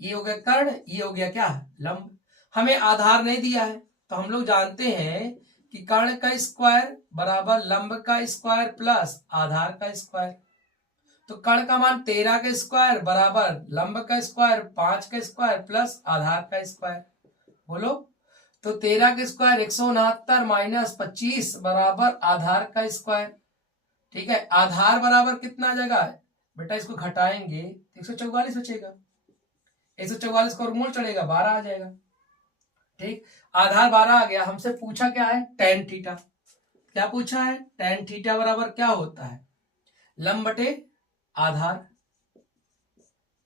ये हो गया कर्ण, ये हो गया क्या लंब। हमें आधार नहीं दिया है तो हम लोग जानते हैं कि कर्ण का स्क्वायर बराबर लंब का स्क्वायर प्लस आधार का स्क्वायर। तो कर्ण का मान 13 का स्क्वायर बराबर लंब का स्क्वायर 5 का स्क्वायर प्लस आधार का स्क्वायर। बोलो तो 13 का स्क्वायर 169 माइनस 25 बराबर आधार का स्क्वायर, ठीक है। आधार बराबर कितना आ जाएगा बेटा, इसको घटाएंगे 144 बचेगा, 144 का वर्गमूल चढ़ेगा 12 आ जाएगा, ठीक। आधार 12 आ गया। हमसे पूछा क्या है tan थीटा, क्या पूछा है tan थीटा बराबर क्या होता है लंब बटे आधार,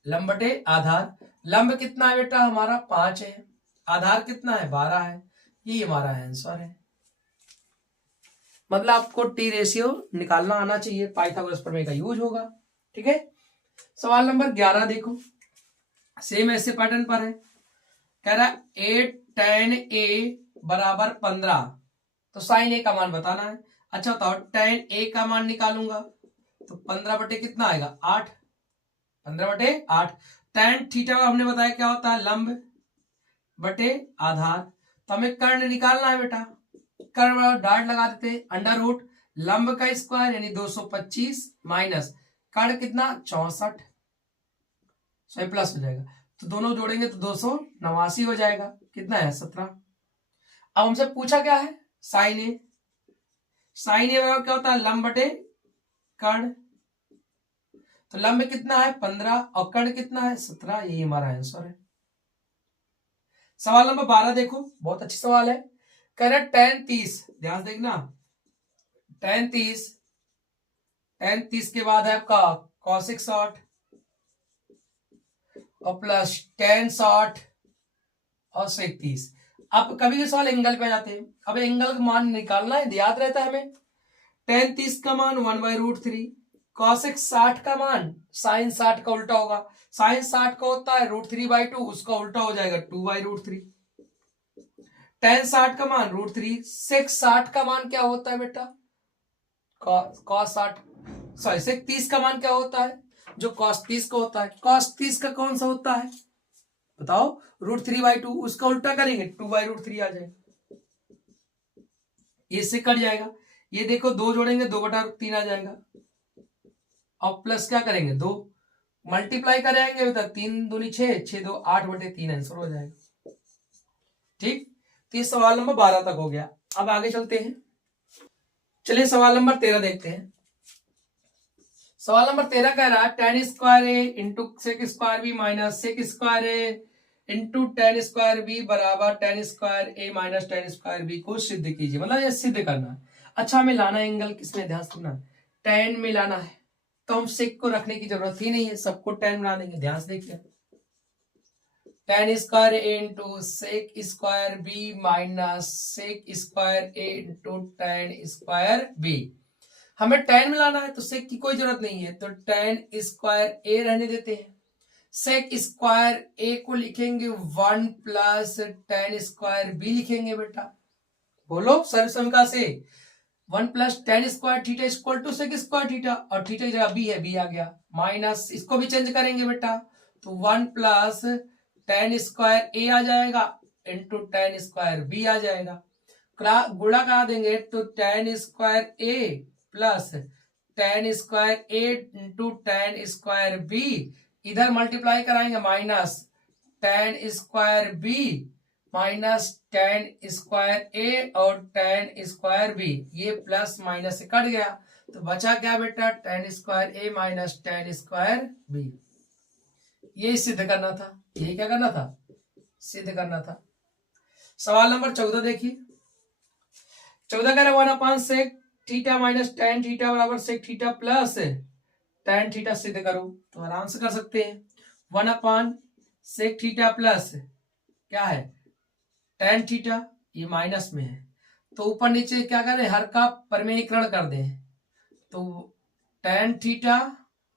लंब बटे आधार। लंब कितना है बेटा हमारा 5 है, आधार कितना है 12 है, ये हमारा आंसर है। मतलब आपको टी रेशियो निकालना आना चाहिए, पाइथागोरस प्रमेय का यूज होगा, ठीक है। सवाल नंबर 11 देखो, सेम ऐसे पैटर्न पर है, कह रहा है 8 tan a बराबर 15, तो साइन ए का मान बताना है। अच्छा बताओ tan a का मान निकालूंगा तो 15 बटे कितना आएगा 8, 15/8। tan थीटा का हमने बताया क्या होता है लंब बटे आधार, तो हमें कर्ण निकालना है बेटा, कर्ण डाट लगा देते अंडर रूट लंब का स्क्वायर यानी 225 माइनस कर्ण कितना 64, सो प्लस हो जाएगा, तो दोनों जोड़ेंगे तो 289 हो जाएगा, कितना है 17। अब हमसे पूछा क्या है साइन ए, साइन ए क्या होता है लंब बटे कर्ण, तो लंब कितना है 15 और कर्ण कितना है 17, यही हमारा आंसर है। सवाल नंबर 12 देखो, बहुत अच्छी सवाल है, कह रहा tan 30, ध्यान देखना tan 30 के बाद है आपका cosec 60 और प्लस tan 60 और sec 30। अब कभी भी सवाल एंगल पे आ जाते हैं, अब एंगल का मान निकालना है, याद रहता है हमें। tan 30 का मान 1/√3, cosec 60 का मान sin 60 का उल्टा होगा, sin 60 का होता है √3/2, उसका उल्टा हो जाएगा 2/√3। tan 60 का मान √3, sec 60 का मान क्या होता है बेटा cos 60, सॉरी sec 30 का मान क्या होता है जो cos 30 का होता है, cos 30 का कौन सा होता है बताओ √3/2, उसका उल्टा करेंगे 2/√3 आ जाएगा, इससे कट जाएगा। ये देखो 2 जोड़ेंगे 2/3 आ जाएगा और प्लस क्या करेंगे 2 मल्टीप्लाई करेंगे बेटा 3 दूनी 6, 6 2 8/3 आंसर हो जाएगा, ठीक। तो ये सवाल नंबर 12 तक हो गया। अब आगे चलते हैं, चलिए सवाल नंबर 13 देखते हैं। सवाल नंबर 13 कह रहा है tan square A into sec square B minus sec square A into tan square B बराबर tan square A minus tan square B को सिद्ध कीजिए। मतलब ये सिद्ध करना है। अच्छा, हमें लाना एंगल किसमें, ध्यान सुनना, tan में लाना है, तो हम सेक को रखने की जरूरत ही नहीं है, सबको tan बना देंगे। ध्यान से देखिए, tan square A into sec square B minus sec square A into tan square B. हमें tan मिलाना है तो सेक की कोई जरूरत नहीं है, तो tan स्क्वायर ए रहने देते हैं। सेक स्क्वायर ए को लिखेंगे 1 प्लस tan स्क्वायर बी लिखेंगे बेटा। बोलो सर्वसमीका से 1 plus tan square theta equal to sec square theta, और थीटा की जगह बी है, बी आ गया, माइनस इसको भी चेंज करेंगे बेटा, तो 1 प्लस tan स्क्वायर ए आ जाएगा इंटू tan स्क्वायर बी आ जाएगा। गुणा करा देंगे तो tan square A plus tan square A into tan square B, इधर मल्टीप्लाई कराएंगे minus tan square B minus tan square A और tan स्क्वायर बी, ये प्लस माइनस से कट गया, तो बचा क्या बेटा, tan square A minus tan square B. ये सिद्ध करना था, ये क्या करना था, सिद्ध करना था। सवाल नंबर 14 देखिए। 14 कह रहा है 1 sec theta minus tan theta बराबर sec theta plus tan theta सिद्ध करो, तो आराम से कर सकते हैं। 1 सेक थीटा प्लस क्या है tan थीटा, ये माइनस में है, तो ऊपर नीचे क्या करें, हर का परमेयीकरण कर दें, तो tan थीटा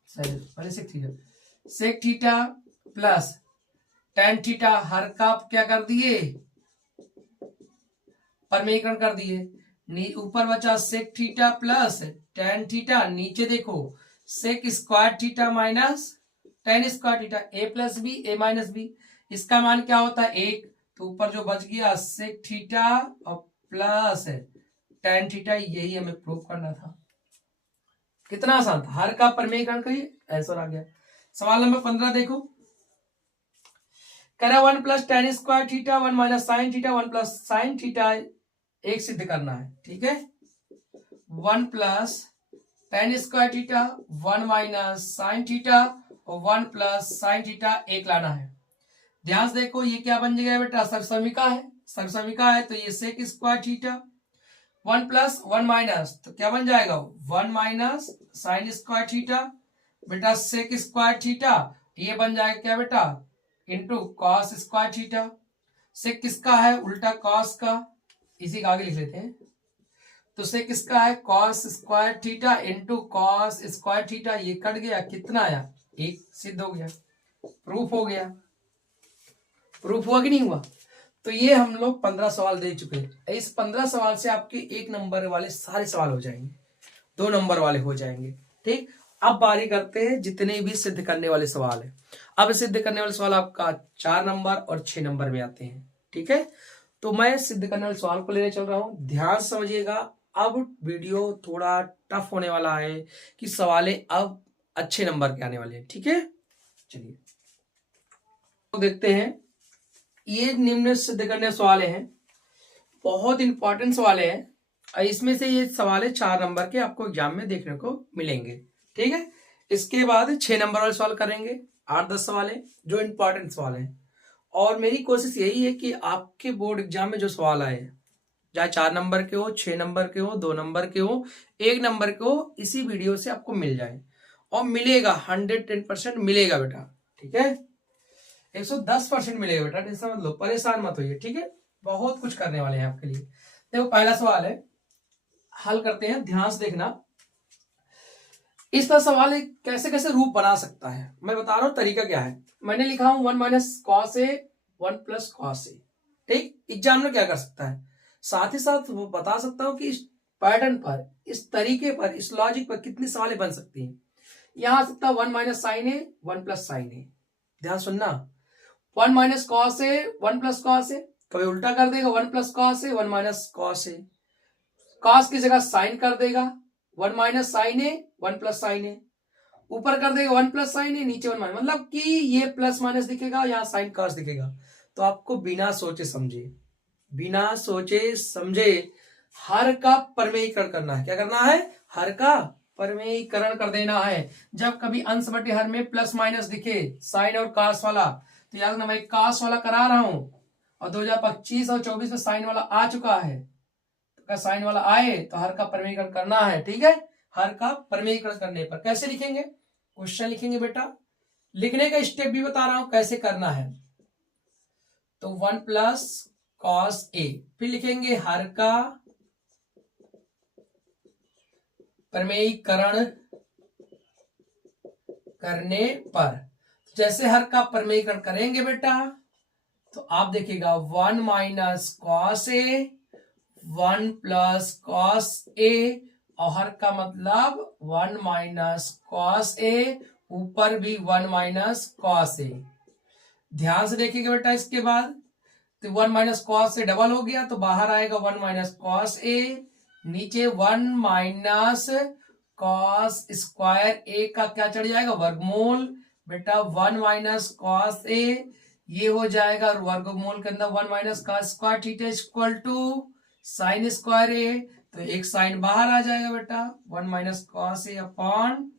पहले sec theta plus tan theta हर का क्या कर दिए, परमेयीकरण कर दिए। ऊपर बचा sec theta plus tan theta, नीचे देखो sec square theta minus tan square theta, A plus B A minus B, इसका मान क्या होता है 1, तो ऊपर जो बच गया सेक थीटा और प्लस tan थीटा, यही हमें प्रूव करना था। कितना आसान था, हर का परमेयीकरण करिए, आंसर आ गया। सवाल नंबर 15 देखो, कह रहा 1 plus tan square theta 1 minus sine theta 1 plus sine theta एक सिद्ध करना है, ठीक है। 1 plus tan square theta 1 minus sine theta और 1 प्लस साइन थीटा एक लाना है। ध्यान से देखो, ये क्या बन जाएगा बेटा, सर्वसमीका है, सर्वसमीका है, तो ये sec square theta 1 plus 1 minus, तो क्या बन जाएगा 1 माइनस साइन स्क्वायर थीटा बेटा सेक स्क्वायर थीटा, ये बन जाएगा क्या बेटा इंटू कॉस स्क्वायर थीटा। सेक किसका है, उल्टा कॉस का, इसी का आगे लिख लेते हैं, तो सेक किसका है cos square theta into cos square theta, ये कट गया, कितना आया 1, सिद्ध हो गया, प्रूफ हो गया। प्रूफ हुआ कि नहीं हुआ। तो ये हम लोग 15 सवाल दे चुके हैं। इस 15 सवाल से आपके 1 नंबर वाले सारे सवाल हो जाएंगे, 2 नंबर वाले हो जाएंगे, ठीक। अब बारी करते हैं जितने भी सिद्ध करने वाले सवाल है। अब सिद्ध करने वाले सवाल आपका 4 नंबर और 6 नंबर में आते हैं, ठीक है। तो मैं सिद्ध करने वाले सवाल को लेने चल रहा हूं, ध्यान समझिएगा। अब वीडियो थोड़ा टफ होने वाला है कि सवाल अब अच्छे नंबर के आने वाले हैं, ठीक है। चलिए तो देखते हैं, ये निम्न सिद्ध करने सवाल हैं, बहुत इंपॉर्टेंट सवाल हैं। इसमें से ये सवाल 4 नंबर के आपको एग्जाम में देखने को मिलेंगे, ठीक है। इसके बाद 6 नंबर वाले सवाल करेंगे, 8-10 सवाल है जो इंपॉर्टेंट सवाल हैं। और मेरी कोशिश यही है कि आपके बोर्ड एग्जाम में जो सवाल आए, चाहे 4 नंबर के हो, 6 नंबर के हो, 2 नंबर के हो, 1 नंबर के हो, इसी वीडियो से आपको मिल जाए। और मिलेगा 110% मिलेगा बेटा, ठीक है। 110% मिलेगा बेटा, टेंशन मत लो, परेशान मत होइए, ठीक है। बहुत कुछ करने वाले हैं आपके लिए। देखो पहला सवाल है, हल करते हैं, ध्यान से देखना। इस तरह सवाल कैसे कैसे रूप बना सकता है, मैं बता रहा हूं तरीका क्या है। मैंने लिखा हूं 1 minus cos A 1 plus cos A, ठीक। एग्जामिनर क्या कर सकता है, साथ ही साथ वो बता सकता हूं कि इस पैटर्न पर, इस तरीके पर, इस लॉजिक पर कितनी सवालें बन सकती हैं। यहां आ सकता है 1 minus sine A 1 plus sine ए, ध्यान सुनना। 1 minus cos A 1 plus cos A, कभी उल्टा कर देगा 1 plus cos A 1 minus cos A, cos की जगह साइन कर देगा 1 minus sine A 1 plus sine ए, ऊपर कर देगा 1 प्लस साइन ए, नीचे 1 माइनस, मतलब कि ये प्लस माइनस दिखेगा, यहाँ साइन कॉस दिखेगा। तो आपको बिना सोचे समझे बिना सोचे समझे हर का परमेयीकरण करना है। क्या करना है? हर का परमेयीकरण कर देना है। जब कभी अंश बटे हर में प्लस माइनस दिखे, साइन और कास वाला, तो याद रखना मैं कास वाला करा रहा हूं और 2025 और 24 में साइन वाला आ चुका है। तो अगर साइन वाला आए तो हर का परमेयीकरण करना है। ठीक है, हर का परमेयीकरण करने पर कैसे लिखेंगे? क्वेश्चन लिखेंगे बेटा, लिखने का स्टेप भी बता रहा हूं कैसे करना है। तो 1 प्लस कॉस ए, फिर लिखेंगे हर का परमेयीकरण करने पर। जैसे हर का परमेयीकरण करेंगे बेटा तो आप देखिएगा 1 minus cos A, 1 plus cos A, और हर का मतलब 1 माइनस कॉस ए, ऊपर भी 1 माइनस कॉस ए। ध्यान से देखिएगा बेटा, इसके बाद तो 1 माइनस कॉस से डबल हो गया तो बाहर आएगा 1 माइनस कॉस ए, नीचे 1 माइनस कॉस स्क्वायर ए का क्या चढ़ जाएगा? वर्गमूल। बेटा 1 माइनस कॉस ए ये हो जाएगा वर्गमूल के अंदर 1 minus cos square theta equal to sine square A, तो एक साइन बाहर आ जाएगा बेटा 1 minus cos A upon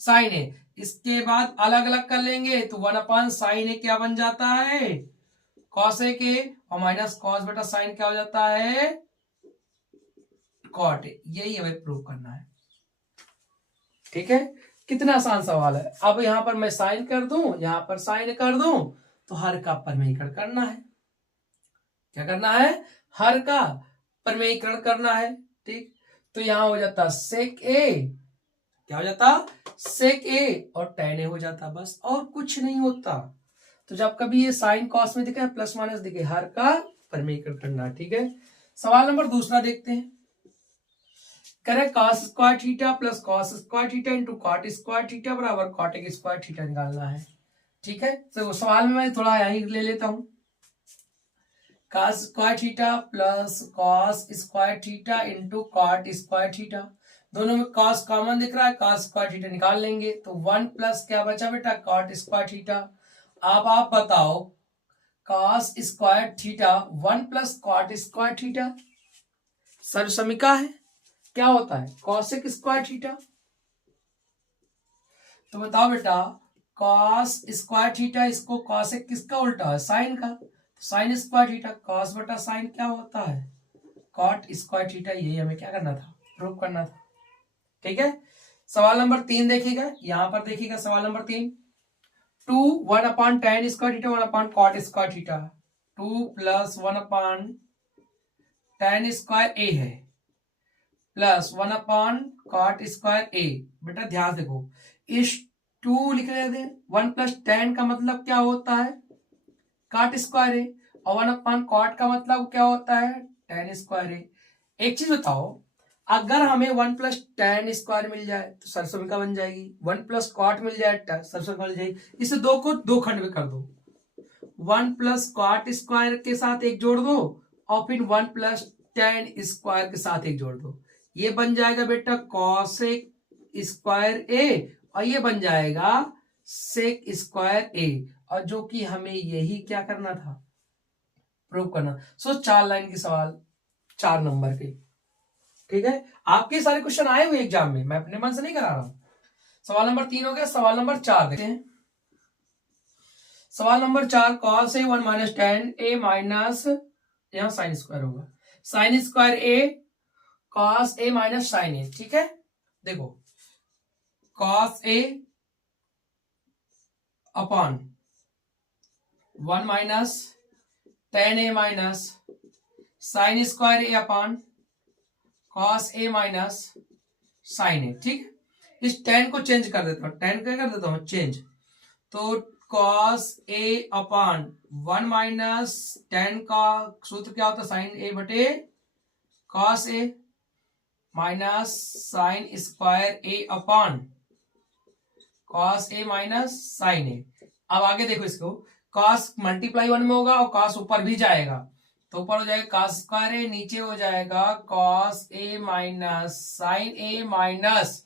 sine A. इसके बाद अलग अलग कर लेंगे तो 1 अपॉन साइन ए क्या बन जाता है? कॉस ए के, और माइनस कॉस बेटा साइन क्या हो जाता है? Cot A. यही हमें प्रूव करना है। ठीक है, कितना आसान सवाल है। अब यहां पर मैं साइन कर दूं, यहां पर साइन कर दूं, तो हर का परमेयीकरण करना है। क्या करना है? हर का परमेयीकरण करना है। ठीक, तो यहां हो जाता सेक ए, क्या हो जाता? सेक ए, और टेन ए हो जाता, बस और कुछ नहीं होता। तो जब कभी ये साइन कॉस में दिखे, प्लस माइनस दिखे, हर का परमेयीकरण करना है। ठीक है, सवाल नंबर दूसरा देखते हैं। करें cos square theta plus cos square theta into cot square theta बराबर कॉटेक स्क्वायर थीटा निकालना है। ठीक है, तो सवाल में मैं थोड़ा यहीं ले लेता हूं। cos square theta plus cos square theta into cot square theta, दोनों में cos कॉमन दिख रहा है, cos स्क्वायर थीटा निकाल लेंगे तो 1 प्लस क्या बचा बेटा? Cot square theta. अब आप बताओ cos square theta 1 plus cot square theta सर्वसमीका है, क्या होता है? Cosec square theta. तो बताओ बेटा कॉस स्क्वायर थीटा, इसको कॉसेक किसका उल्टा है? साइन का। तो साइन स्क्वायर थीटा कॉस बटा साइन क्या होता है? Cot square theta. यही हमें क्या करना था? प्रूव करना था। ठीक है, सवाल नंबर 3 देखिएगा, यहां पर देखिएगा सवाल number 3। 2 1 upon tan square theta 1 upon cot square theta, 2 plus 1 upon tan square A है plus 1 upon cot square A. बेटा ध्यान देखो, इस 2 लिख रहे थे, 1 प्लस टेन का मतलब क्या होता है? कॉट स्क्वायर ए, और 1 अपॉन कॉट का मतलब क्या होता है? टेन स्क्वायर ए। एक चीज बताओ, अगर हमें 1 प्लस टेन स्क्वायर मिल जाए तो सरसमिका बन जाएगी, 1 प्लस कॉट मिल जाए सरसमिका बन जाएगी। इसे दो को दो खंड में कर दो, 1 प्लस कॉट स्क्वायर के साथ एक जोड़ दो और फिर 1 प्लस टेन स्क्वायर के साथ एक जोड़ दो, ये बन जाएगा बेटा कॉसेक स्क्वायर ए, और ये बन जाएगा सेक स्क्वायर ए, और जो कि हमें यही क्या करना था? प्रूव करना। सो 4 लाइन की सवाल, 4 नंबर के। ठीक है, आपके सारे क्वेश्चन आए हुए एग्जाम में, मैं अपने मन से नहीं करा रहा हूं। सवाल नंबर 3 हो गया, सवाल नंबर 4 देखते हैं। सवाल number 4, cos A 1 minus ten A minus, यहां साइन स्क्वायर होगा, sign square A cos A minus sine ए। ठीक है, देखो cos A upon 1 minus ten A minus sine square A upon cos A minus sine ए। ठीक है, इस ten को change कर देता हूं, टेन क्या कर देता हूं? चेंज। तो cos A upon 1 minus ten का सूत्र क्या होता है? साइन ए बटे cos A minus sine square A upon cos A minus sine ए। अब आगे देखो, इसको कॉस मल्टीप्लाई 1 में होगा और कॉस ऊपर भी जाएगा, तो ऊपर हो जाएगा कॉस स्क्वायर ए, नीचे हो जाएगा cos A minus sine A minus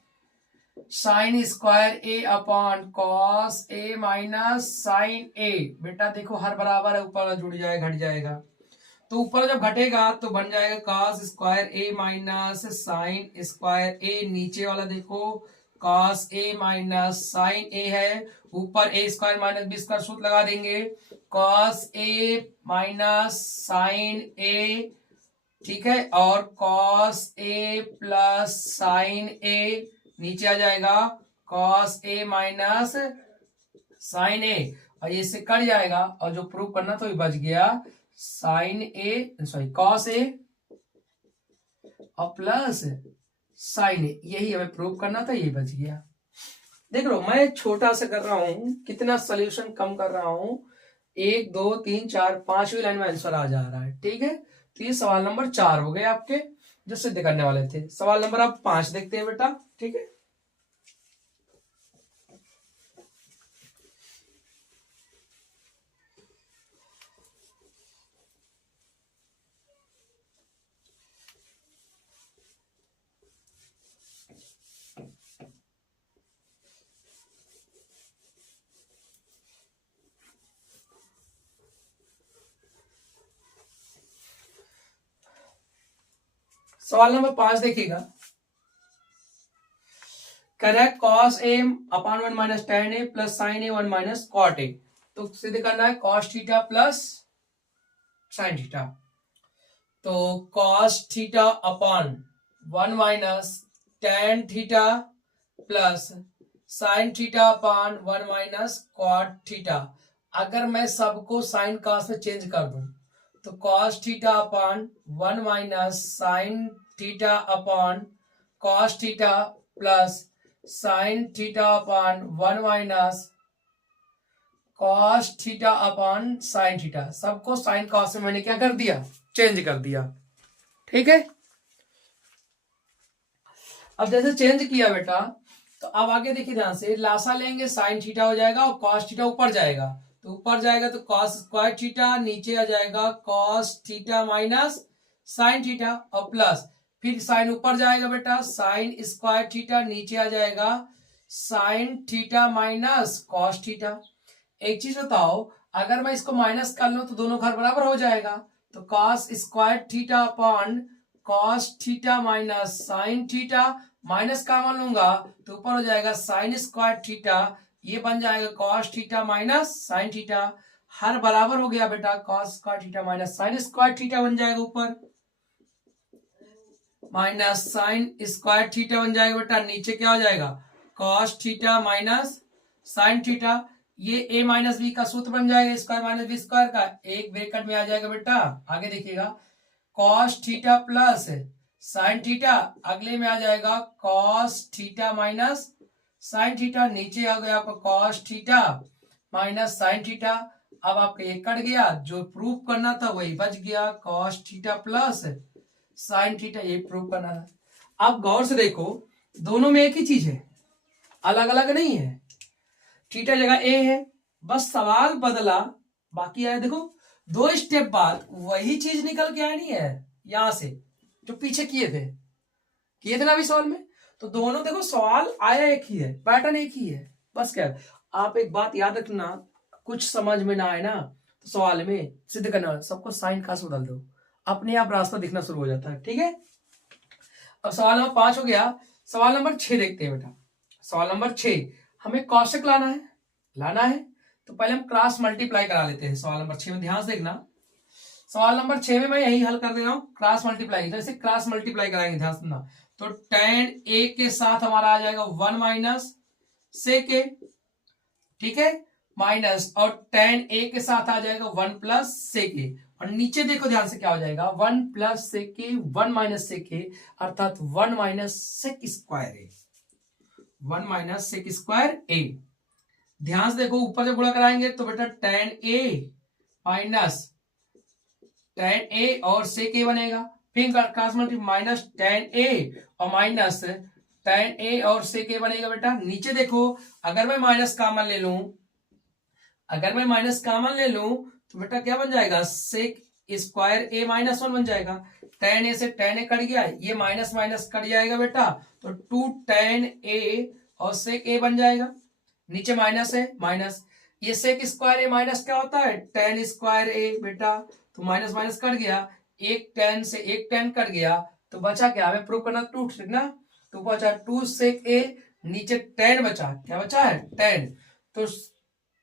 sine square A upon cos A minus sine ए। बेटा देखो हर बराबर है, ऊपर जुड़ जाएगा, घट जाएगा, तो ऊपर जब घटेगा तो बन जाएगा cos square A minus sine square ए। नीचे वाला देखो cos ए माइनस साइन ए है, ऊपर ए स्क्वायर माइनस बी स्क्वायर सूत्र लगा देंगे, cos ए माइनस साइन ए, ठीक है, और cos ए प्लस साइन ए, नीचे आ जाएगा cos ए माइनस साइन ए, और ये इससे कट जाएगा, और जो प्रूव करना तो ये बच गया साइन ए सॉरी cos ए और प्लस साइन ए, यही हमें प्रूव करना था, ये बच गया। देख लो मैं छोटा सा कर रहा हूं, कितना सोल्यूशन कम कर रहा हूं, 1 2 3 4 5वीं लाइन में आंसर आ जा रहा है, ठीक है। तो ये सवाल नंबर 4 हो गए आपके जो सिद्ध करने वाले थे। सवाल नंबर अब 5 देखते हैं बेटा, ठीक है। सवाल नंबर 5 देखिएगा, करेक्ट cos ए अपॉन 1 माइनस tan ए प्लस sin ए 1 माइनस cot ए। तो सिद्ध करना है cos theta plus sin theta. तो cos theta upon 1 minus tan theta plus sin theta upon 1 minus cot theta. अगर मैं सबको sin cos में चेंज कर दूं तो cos theta upon 1 minus sine theta upon cos theta plus sine theta upon 1 minus cos theta upon sine theta. सबको sign cos में मैंने क्या कर दिया, चेंज कर दिया, ठीक है। अब जैसे चेंज किया बेटा, तो अब आगे देखिए ध्यान से, लासा लेंगे साइन थीटा हो जाएगा और cos थीटा ऊपर जाएगा, तो ऊपर जाएगा तो cos स्क्वायर थीटा, नीचे आ जाएगा cos theta minus sine theta, और प्लस फिर साइन ऊपर जाएगा बेटा साइन स्क्वायर थीटा, नीचे आ जाएगा sign theta minus cos theta. एक चीज बताओ, अगर मैं इसको माइनस कर लूं तो दोनों घर बराबर हो जाएगा, तो cos square theta upon cos theta minus sine theta, minus common लूंगा तो ऊपर हो जाएगा साइन स्क्वायर थीटा, ये बन जाएगा cos theta minus sine theta. हर बराबर हो गया बेटा, cos square theta minus sine square theta बन जाएगा ऊपर, माइनस साइन स्क्वायर थीटा बन जाएगा बेटा, नीचे क्या हो जाएगा cos theta minus sine theta. ये a माइनस बी का सूत्र बन जाएगा, स्क्वायर माइनस बी स्क्वायर का, एक ब्रैकेट में आ जाएगा बेटा। आगे देखिएगा cos theta plus sine theta, अगले में आ जाएगा cos theta minus sine theta, नीचे आ गया आपका cos theta minus sine theta. अब आपका ये कट गया, जो प्रूफ करना था वही बच गया, cos theta plus sine theta, ये प्रूफ करना था। अब गौर से देखो, दोनों में एक ही चीज है, अलग अलग नहीं है। थीटा जगह ए है, बस सवाल बदला, बाकी आया देखो 2 स्टेप बाद वही चीज निकल के आई नहीं है, यहां से जो पीछे किए थे ना अभी सवाल में। तो दोनों देखो सवाल आया एक ही है, पैटर्न एक ही है, बस क्या है। आप एक बात याद रखना, कुछ समझ में ना आए ना तो सवाल में सिद्ध करना, सबको साइन कास बदल दो, अपने आप रास्ता दिखना शुरू हो जाता है, ठीक है। अब सवाल नंबर 5 हो गया। सवाल नंबर 6 देखते हैं बेटा। सवाल नंबर 6, हमें कौशिक लाना है तो पहले हम क्रॉस मल्टीप्लाई करा लेते हैं। सवाल नंबर 6 में ध्यान से देखना, सवाल नंबर 6 में मैं यही हल कर दे रहा हूं, क्रॉस मल्टीप्लाई। जैसे क्रॉस मल्टीप्लाई कराएंगे, ध्यान सुनना, तो tan a के साथ हमारा आ जाएगा 1 माइनस sec a, ठीक है, माइनस, और tan a के साथ आ जाएगा 1 प्लस sec a, और नीचे देखो ध्यान से क्या हो जाएगा 1 plus sec a 1 minus sec a, अर्थात 1 minus sec square a, 1 minus sec square a। ध्यान से देखो, ऊपर से गुणा कराएंगे तो बेटा tan a minus tan a और sec a बनेगा, फिर cross multiply minus tan a और माइनस tan a और sec a बनेगा बेटा। नीचे देखो, अगर मैं माइनस कॉमन ले लूं तो बेटा क्या बन जाएगा, sec स्क्वायर a माइनस 1 बन जाएगा। tan a से tan a कट गया, ये माइनस माइनस कट जाएगा बेटा, तो 2 tan a और sec a बन जाएगा। नीचे माइनस है, माइनस, ये sec स्क्वायर a माइनस क्या होता है, tan स्क्वायर a बेटा, तो माइनस माइनस कट गया, एक टेन से एक टेन कट गया, तो बचा क्या, हमें प्रूव करना 2 सेक ना, तो बचा 2 सेक ए, नीचे टेन बचा, क्या बचा है, टेन। तो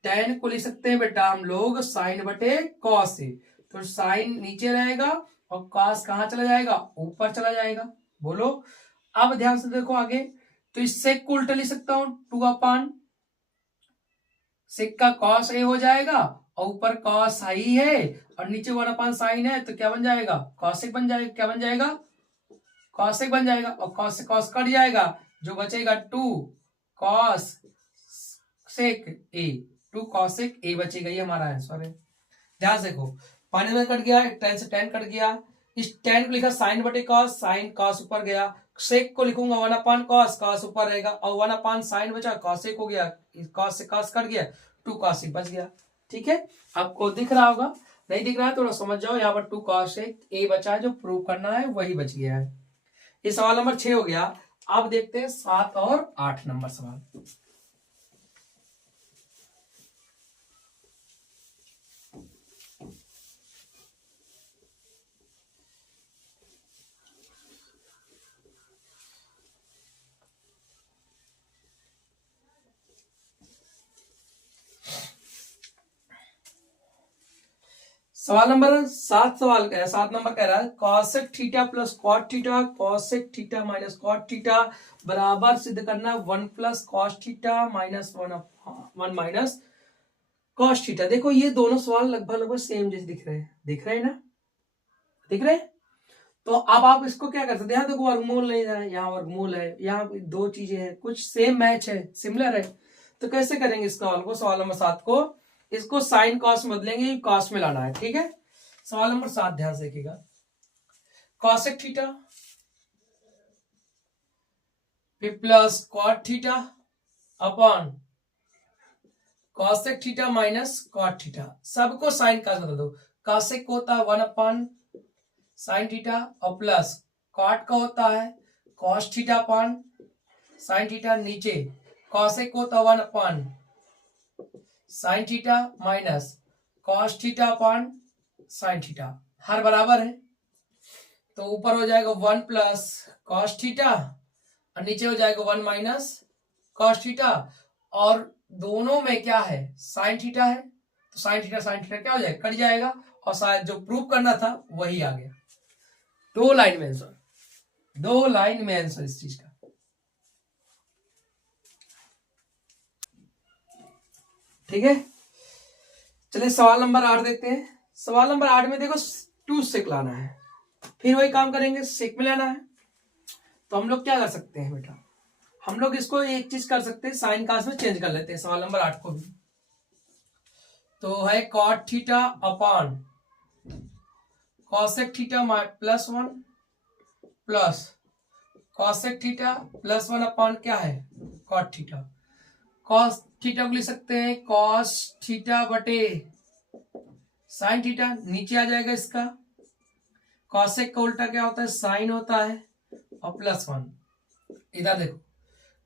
टेन को लिख सकते हैं बेटा हम लोग साइन बटे कॉस से, तो साइन नीचे रहेगा और कॉस कहां चला जाएगा, ऊपर चला जाएगा। बोलो, अब ध्यान से देखो आगे, तो इस सेक को उल्टा लिख सकता हूं, 2 अपान सेक का कॉस ए हो जाएगा, और ऊपर कॉस आई है और नीचे 1 अपान साइन है, तो क्या बन जाएगा, कॉसेक बन जाएगा, क्या बन जाएगा, कॉसेक बन जाएगा, और कॉस से कॉस कट जाएगा, जो बचेगा 2 कॉस सेक ए, 2 कॉसेक ए बचेगा, ये हमारा आंसर है। ध्यान से देखो, पानी में कट गया, टेन से टेन कट गया, इस टेन को लिखा साइन बटे कॉस, साइन कॉस ऊपर गया, सेक को लिखूंगा 1 अपान कॉस, कॉस ऊपर रहेगा, और 1 अपान साइन बचा, कॉसेक हो गया, कॉस से कॉस कट गया, 2 कॉसेक बच गया। ठीक है, आपको दिख रहा होगा, नहीं दिख रहा है थोड़ा समझ जाओ, यहाँ पर 2 कॉसेक ए बचा है, जो प्रूव करना है वही बच गया है। ये सवाल नंबर 6 हो गया। अब देखते हैं 7 और 8 नंबर सवाल। सवाल नंबर 7 सवाल का है, 7 नंबर कह रहा है cosec theta plus cot theta, cosec theta minus cot theta बराबर सिद्ध करना 1 plus cos theta minus 1 minus cos theta. देखो ये दोनों सवाल लगभग सेम जैसे दिख रहे हैं, दिख रहे हैं ना, दिख रहे हैं। तो अब आप इसको क्या कर सकते हैं, देखो वर्गमूल नहीं है, यहाँ वर्गमूल है, यहाँ दो चीजें हैं, कुछ सेम मैच है, सिमिलर है, तो कैसे करेंगे इस सवाल को, सवाल नंबर 7 को, इसको साइन कॉस बदलेंगे, कॉस में लाना है। ठीक है, सवाल नंबर 7 ध्यान से देखिएगा, cosec theta plus cot theta upon cosec theta minus cot theta, सबको साइन कॉस बदल दो, कॉसेक को होता है 1 अपॉन साइन थीटा और प्लस कॉट का होता है cos theta upon sine theta, नीचे कॉसेक को होता है 1 upon sine theta minus cos theta upon sine theta, हर बराबर है, तो ऊपर हो जाएगा 1 प्लस कॉस थीटा और नीचे हो जाएगा 1 माइनस कॉस थीटा, और दोनों में क्या है, साइन थीटा है, तो साइन थीटा क्या हो जाएगा, कट जाएगा, और शायद जो प्रूव करना था वही आ गया। 2 लाइन में आंसर, 2 लाइन में आंसर इस चीज का। ठीक है, चलिए सवाल नंबर 8 देखते हैं। सवाल नंबर 8 में देखो 2 सेक लाना है, फिर वही काम करेंगे, सेक में लाना है, तो हम लोग क्या कर सकते हैं बेटा, हम लोग इसको एक चीज कर सकते हैं, साइन कास में चेंज कर लेते हैं सवाल नंबर 8 को भी, तो है cot theta upon cosec theta plus 1 plus cosec theta plus 1 upon क्या है, कॉट थीटा, कॉस थीटा को लिख सकते हैं कॉस थीटा बटे साइन थीटा, नीचे आ जाएगा इसका, कॉसेक का उल्टा क्या होता है, साइन होता है, और प्लस 1, इधर देखो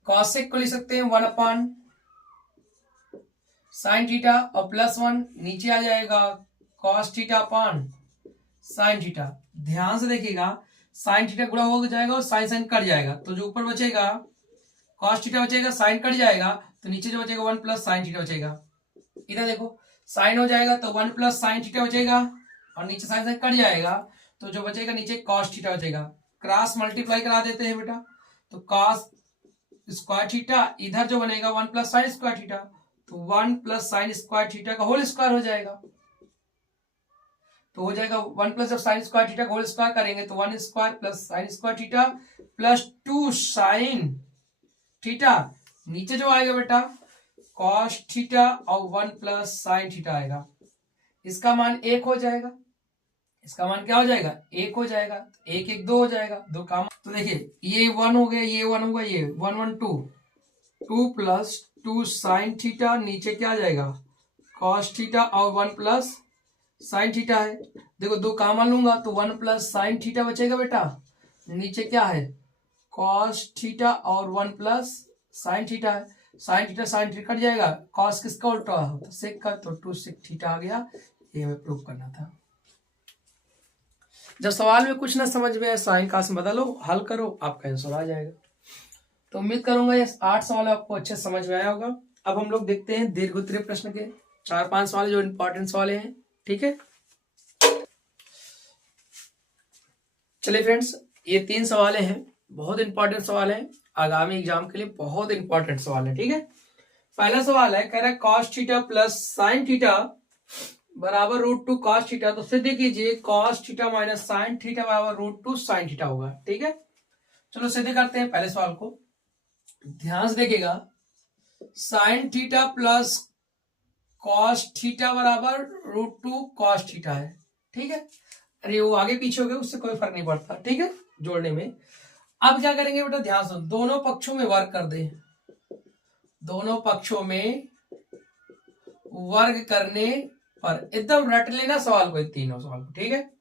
कॉसेक को लिख सकते हैं 1 अपॉन साइन थीटा और प्लस 1, नीचे आ जाएगा cos theta upon sine theta. ध्यान से देखिएगा, साइन थीटा गुणा हो जाएगा और साइन साइन कट जाएगा, तो जो ऊपर बचेगा कॉस थीटा बचेगा, साइन कट जाएगा, तो नीचे जो बचेगा 1 प्लस साइन थीटा बचेगा, इधर देखो साइन हो जाएगा तो 1 प्लस साइन थीटा बचेगा, और नीचे साइन साइन कट जाएगा, तो जो बचेगा नीचे कॉस थीटा बचेगा, क्रॉस मल्टीप्लाई करा देते हैं बेटा, तो कॉस स्क्वायर थीटा, इधर जो बनेगा 1 प्लस साइन स्क्वायर थीटा, तो 1 प्लस साइन स्क्वायर थीटा का होल स्क्वायर हो जाएगा, तो हो जाएगा 1 प्लस जब साइन स्क्वायर थीटा का होल स्क्वायर करेंगे तो 1 square plus sign square theta plus 2 sign theta, नीचे जो आएगा बेटा कॉस थीटा और 1 प्लस साइन थीटा आएगा, इसका मान 1 हो जाएगा, इसका मान क्या हो जाएगा, 1 हो जाएगा, 1 1 2 हो जाएगा, 2 का मान, तो देखिए ये 1 हो गया, ये 1 होगा, ये 1 1 2, 2 प्लस 2 साइन थीटा, नीचे क्या आ जाएगा कॉस थीटा और 1 प्लस साइन थीटा है, देखो 2 का मान लूंगा तो 1 प्लस साइन थीटा बचेगा बेटा, नीचे क्या है कॉस थीटा और 1 प्लस साइन थीटा है, साइन थीटा कट जाएगा, कॉस किसका उल्टा होता सेक का, तो 2 सेक थीटा आ गया, ये हमें प्रूव करना था। जब सवाल में कुछ ना समझ में आए साइन काश में बदलो, हल करो, आपका आंसर आ जाएगा। तो उम्मीद करूंगा ये 8 सवाल आपको अच्छे समझ में आया होगा। अब हम लोग देखते हैं दीर्घ उत्तरीय प्रश्न के 4-5 सवाल जो इंपॉर्टेंट सवाल हैं। ठीक है, चलिए फ्रेंड्स, ये 3 सवाल हैं, बहुत इंपॉर्टेंट सवाल हैं, आगामी एग्जाम के लिए बहुत इंपॉर्टेंट सवाल है। ठीक है, पहला सवाल है, कह रहा है cos theta plus sign theta बराबर √2 कॉस थीटा। तो सिद्ध कीजिए cos theta minus sine theta बराबर √2 साइन थीटा होगा। ठीक है, चलो सिद्ध करते हैं पहले सवाल को। ध्यान से देखिएगा, sine theta plus cos theta बराबर √2 कॉस थीटा है। ठीक है, अरे वो आगे पीछे हो गए उससे कोई फर्क नहीं पड़ता। ठीक है, जोड़ने में अब क्या करेंगे बेटा, ध्यान से दोनों पक्षों में वर्ग कर दे, दोनों पक्षों में वर्ग करने पर एकदम रट लेना सवाल को, तीनों सवाल को। ठीक है,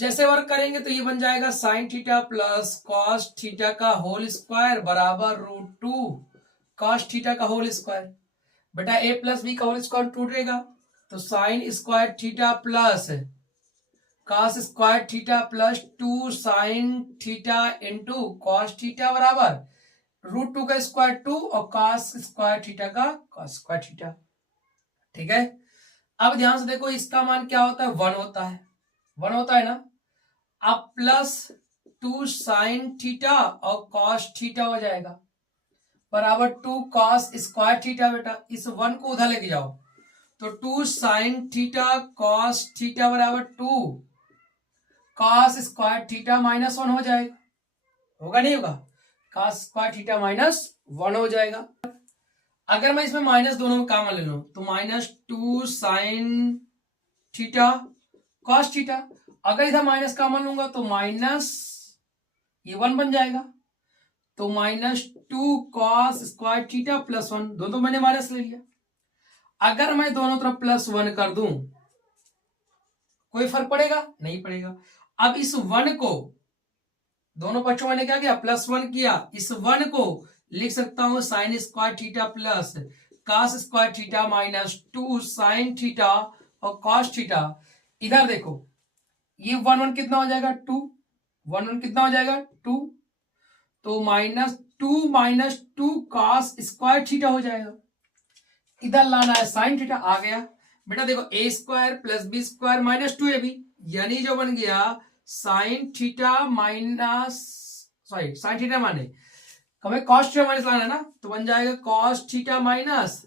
जैसे वर्ग करेंगे तो ये बन जाएगा sine theta plus cos theta का होल स्क्वायर बराबर √2 कॉस थीटा का होल स्क्वायर। बेटा a प्लस बी का होल स्क्वायर टूटेगा, तो sine square theta plus cos square theta plus 2 sine theta into cos theta बराबर √2 का स्क्वायर 2 और कॉस स्क्वायर थीटा का कॉस स्क्वायर थीटा। ठीक है, अब ध्यान से देखो, इसका मान क्या होता है, 1 होता है, 1 होता है ना। अब प्लस 2 साइन थीटा और कॉस थीटा हो जाएगा बराबर 2 कॉस स्क्वायर थीटा। बेटा इस 1 को उधर लेके जाओ, तो 2 साइन थीटा कॉस थीटा बराबर 2 कॉस स्क्वायर थीटा माइनस 1 हो जाएगा, होगा नहीं होगा, कॉस स्क्वायर थीटा माइनस 1 हो जाएगा। अगर मैं इसमें माइनस दोनों में कॉमन ले लूं तो -2 साइन थीटा कॉस थीटा, अगर इधर माइनस कॉमन लूंगा तो माइनस ये 1 बन जाएगा, तो -2 कॉस स्क्वायर थीटा प्लस 1, दोनों मैंने माइनस ले लिया। अगर मैं दोनों तरफ +1 कर दूं कोई फर्क पड़ेगा नहीं पड़ेगा। अब इस 1 को दोनों पक्षों मैंने क्या किया, +1 किया, इस 1 को लिख सकता हूं sign square theta plus cos square theta -2 sign theta और कॉस थीटा। इधर देखो ये 1 कितना हो जाएगा, 2, 1 कितना हो जाएगा 2, तो -2 कॉस स्क्वायर थीटा हो जाएगा। इधर लाना है साइन थीटा, आ गया बेटा। देखो a² + b² -2ab, यानी जो बन गया साइन थीटा साइन थीटा माने हमें कॉस थीटा माइनस लाना है ना, तो बन जाएगा cos theta minus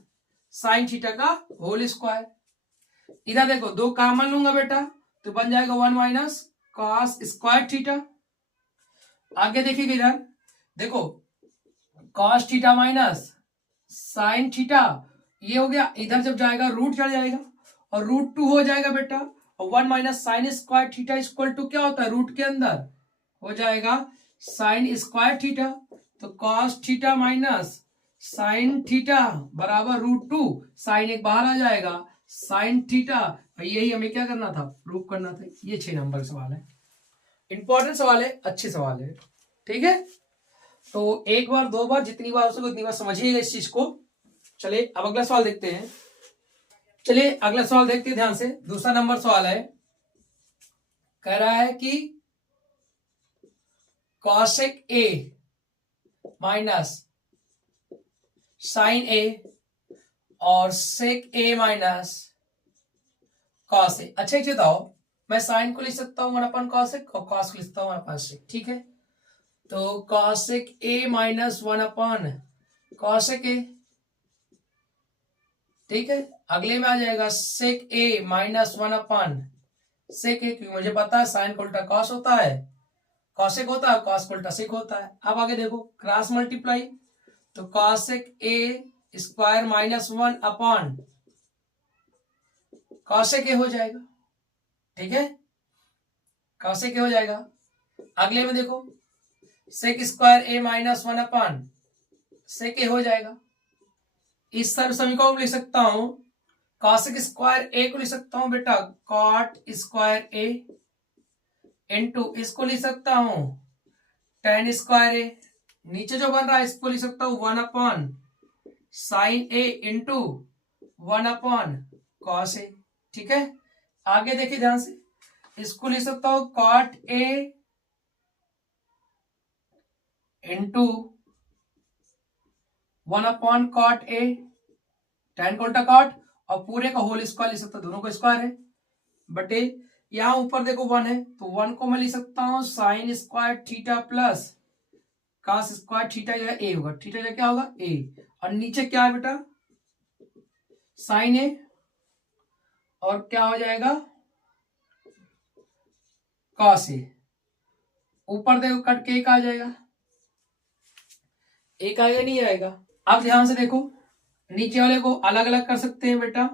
sine theta का होल स्क्वायर। इधर देखो 2 कॉमन लूंगा बेटा, तो बन जाएगा 1 माइनस कॉस स्क्वायर थीटा। आगे देखिएगा, इधर देखो cos theta minus sine theta, ये हो गया, इधर जब जाएगा रूट चढ़ जाएगा और √2 हो जाएगा बेटा, और 1 minus sine square theta equal to क्या होता है, रूट के अंदर हो जाएगा साइन स्क्वायर थीटा, तो cos theta minus sine theta बराबर √2, साइन एक बाहर आ जाएगा, साइन थीटा। यही हमें क्या करना था, प्रूव करना था। ये 6 नंबर का सवाल है, इंपॉर्टेंट सवाल है, अच्छे सवाल है। ठीक है, तो एक बार 2 बार जितनी बार हो सके उतनी बार समझिएगा इस चीज को। चलिए अब अगला सवाल देखते हैं। चलिए अगला सवाल देखते हैं ध्यान से। दूसरा नंबर सवाल है, कह रहा है कि कॉसेक ए माइनस साइन ए और सेक ए माइनस कॉस ए। अच्छा एक बताओ, मैं साइन को लिख सकता हूं 1/cosec और कॉस को लिख सकता हूं 1/sec। ठीक है, तो कॉसेक ए माइनस 1/cosec ए। ठीक है, अगले में आ जाएगा सेक ए माइनस 1/sec ए, क्योंकि मुझे पता है साइन को उल्टा कॉस होता है, कॉसेक होता है, कॉस को उल्टा सेक होता है। अब आगे देखो क्रॉस मल्टीप्लाई, तो कॉसेक ए स्क्वायर -1/cosec ए हो जाएगा। ठीक है, cosec ए हो जाएगा। अगले में देखो सेक स्क्वायर ए -1/sec ए हो जाएगा। इस समीकरण को लिख सकता हूं, cosec स्क्वायर ए को लिख सकता हूं बेटा cot स्क्वायर ए, इंटू इसको लिख सकता हूं tan स्क्वायर ए, नीचे जो बन रहा है इसको लिख सकता हूं 1/sin ए इंटू 1/cos ए। ठीक है, आगे देखिए ध्यान से, इसको लिख सकता हूं cot A into 1/cot A, tan का उल्टा कॉट, और पूरे का होल स्क्वायर लिख सकता हूं, दोनों का स्क्वायर है, बटे यहां ऊपर देखो 1 है तो 1 को मैं लिख सकता हूं sign square theta plus cos square theta, यह ए होगा, थीटा क्या होगा ए, और नीचे क्या है बेटा साइन ए, और क्या हो जाएगा कॉस ए, ऊपर देखो कट के एक आ जाएगा, एक आएगा नहीं आएगा। अब ध्यान से देखो नीचे वाले को अलग अलग कर सकते हैं बेटा,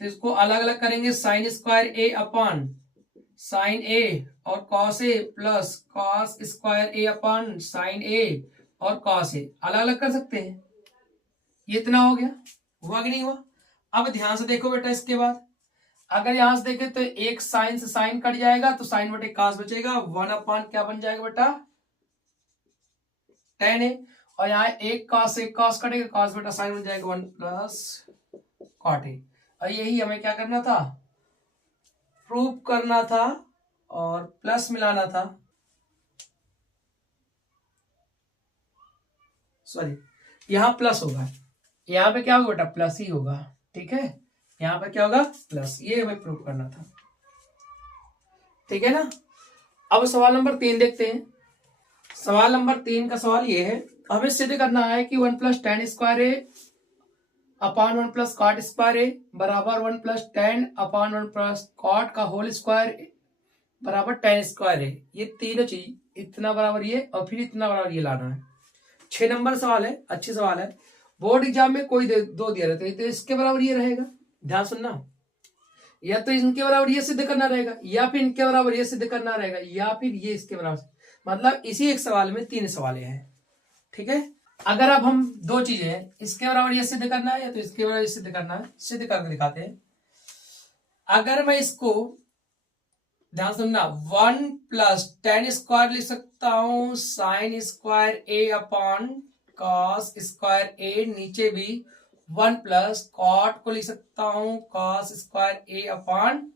तो इसको अलग अलग करेंगे sign square A upon sine ए और cos A plus cos square A upon sine ए और कॉस ए, अलग अलग कर सकते हैं। ये इतना हो गया, हुआ कि नहीं हुआ। अब ध्यान से देखो बेटा इसके बाद अगर यहां से देखे तो एक साइन से साइन कट जाएगा तो साइन बटे कॉस बचेगा, 1 क्या बन जाएगा बेटा tan है, और यहाँ एक कॉस कटेगा, कॉस बेटा साइन बन जाएगा 1 प्लस कॉट ए। और यही हमें क्या करना था प्रूव करना था और प्लस मिलाना था, सॉरी यहां प्लस होगा, यहां पे क्या होगा बेटा प्लस ही होगा, ठीक है, यहां पे क्या होगा प्लस, ये हमें प्रूव करना था, ठीक है ना। अब सवाल नंबर 3 देखते हैं। सवाल नंबर 3 का सवाल ये है, हमें सिद्ध करना है कि 1 plus tan square A upon 1 plus cot square A बराबर 1 plus tan upon 1 plus cot का होल स्क्वायर बराबर tan स्क्वायर है। ये तीनों चीज, इतना बराबर ये और फिर इतना बराबर ये लाना है। 6 नंबर सवाल है, अच्छी सवाल है, बोर्ड एग्जाम में कोई दो दिया रहता है, तो इसके बराबर ये रहेगा, ध्यान सुनना, या तो इनके बराबर ये सिद्ध करना रहेगा, या फिर इनके बराबर ये सिद्ध करना रहेगा, या फिर ये इसके बराबर, मतलब इसी एक सवाल में 3 सवाल हैं, ठीक है। अगर अब हम दो चीजें हैं, इसके बराबर ये सिद्ध करना है या तो इसके बराबर सिद्ध करना है, सिद्ध करके दिखाते हैं। अगर मैं इसको ध्यान सुनना 1 प्लस tan स्क्वायर लिख सकता हूं sign square A upon cos square ए, नीचे भी 1 प्लस कॉट को लिख सकता हूं cos square A upon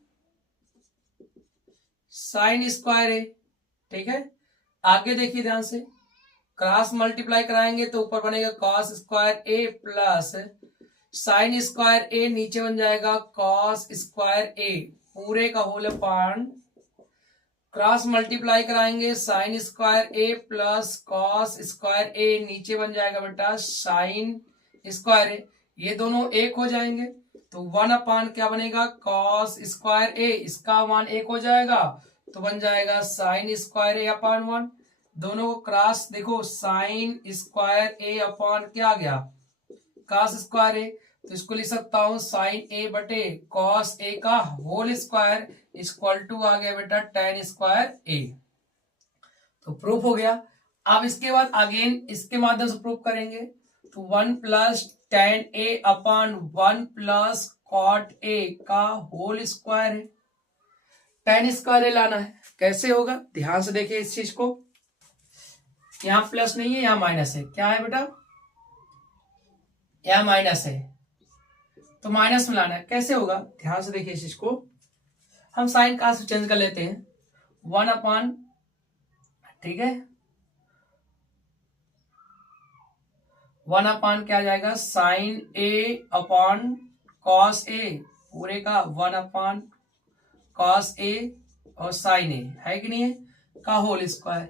sign square ए, ठीक है। आगे देखिए ध्यान से, क्रॉस मल्टीप्लाई कराएंगे तो ऊपर बनेगा cos square A plus sign square ए, नीचे बन जाएगा कॉस स्क्वायर ए, पूरे का होल अपॉन क्रॉस मल्टीप्लाई कराएंगे sign square A plus cos square ए, नीचे बन जाएगा बेटा साइन स्क्वायर ए, ये दोनों एक हो जाएंगे तो 1 अपॉन क्या बनेगा कॉस स्क्वायर ए, इसका मान 1 हो जाएगा तो बन जाएगा साइन स्क्वायर ए अपॉन 1, दोनों को क्रॉस देखो साइन स्क्वायर ए अपॉन क्या आ गया कॉस स्क्वायर ए, तो इसको लिख सकता हूं साइन ए बटे कॉस ए का होल स्क्वायर इक्वल टू आ गया बेटा tan स्क्वायर ए, तो प्रूफ हो गया। अब इसके बाद अगेन इसके माध्यम से प्रूफ करेंगे, तो 1 plus tan A upon 1 plus cot A का होल स्क्वायर है, tan स्क्वायर ए लाना है, कैसे होगा ध्यान से देखिए इस चीज को, यहां प्लस नहीं है यहां माइनस है, क्या है बेटा यहां माइनस है, तो माइनस में लाना है, कैसे होगा ध्यान से देखिए इस चीज को, हम साइन का चेंज कर लेते हैं 1 अपॉन, ठीक है 1 अपॉन क्या आ जाएगा sign A upon cos A, पूरे का 1 अपॉन कॉस ए और साइन ए है कि नहीं है का होल स्क्वायर,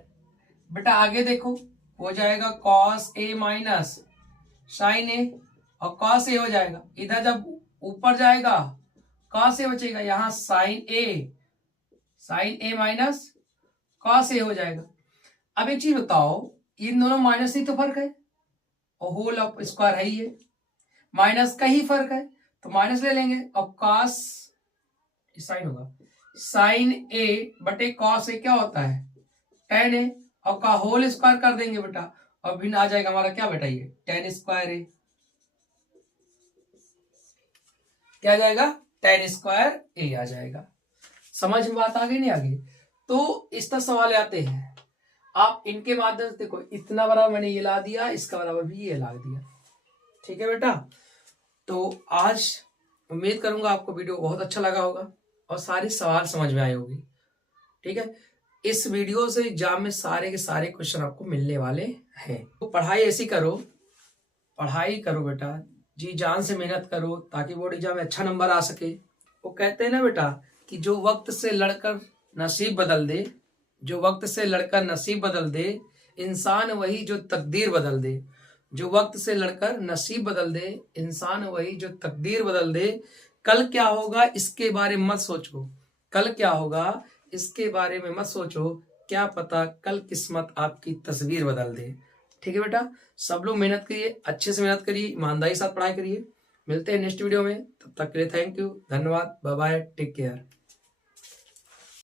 बेटा आगे देखो हो जाएगा कॉस ए माइनस साइन ए और कॉस ए हो जाएगा, इधर जब ऊपर जाएगा कॉस ए बचेगा, यहां साइन ए माइनस कॉस ए हो जाएगा। अब एक चीज बताओ, इन दोनों माइनस ही तो फर्क है और होल ऑफ स्क्वायर है ही है, माइनस का ही फर्क है तो माइनस ले लेंगे, अब कॉस साइन होगा साइन ए बटे कॉस ए क्या होता है tan ए, और का होल स्क्वायर कर देंगे बेटा और भिन्न आ जाएगा हमारा क्या बेटा ये tan स्क्वायर ए, क्या आ जाएगा tan स्क्वायर ए आ जाएगा। समझ में बात आ गई नहीं आ गई, तो इस तरह सवाल आते हैं, आप इनके माध्यम से देखो इतना बराबर मैंने ये ला दिया, इसका बराबर भी ये ला दिया, ठीक है बेटा। तो आज उम्मीद करूंगा आपको वीडियो बहुत अच्छा लगा होगा और सारी सवाल समझ में आई होगी। ठीक है। इस वीडियो से एग्जाम में सारे के सारे क्वेश्चन आपको मिलने वाले हैं। तो पढ़ाई ऐसी करो, पढ़ाई करो बेटा, जी जान से मेहनत करो ताकि बोर्ड एग्जाम में अच्छा नंबर आ सके। वो कहते हैं ना बेटा कि जो वक्त से लड़कर नसीब बदल दे, जो वक्त से लड़कर नसीब बदल दे, इंसान वही जो तकदीर बदल दे। जो वक्त से लड़कर नसीब बदल दे, इंसान वही जो तकदीर बदल दे। कल क्या होगा इसके बारे में मत सोचो, कल क्या होगा इसके बारे में मत सोचो, क्या पता कल किस्मत आपकी तस्वीर बदल दे। ठीक है बेटा, सब लोग मेहनत करिए, अच्छे से मेहनत करिए, ईमानदारी के साथ पढ़ाई करिए। मिलते हैं नेक्स्ट वीडियो में, तब तक के लिए थैंक यू, धन्यवाद, बाय बाय, टेक केयर।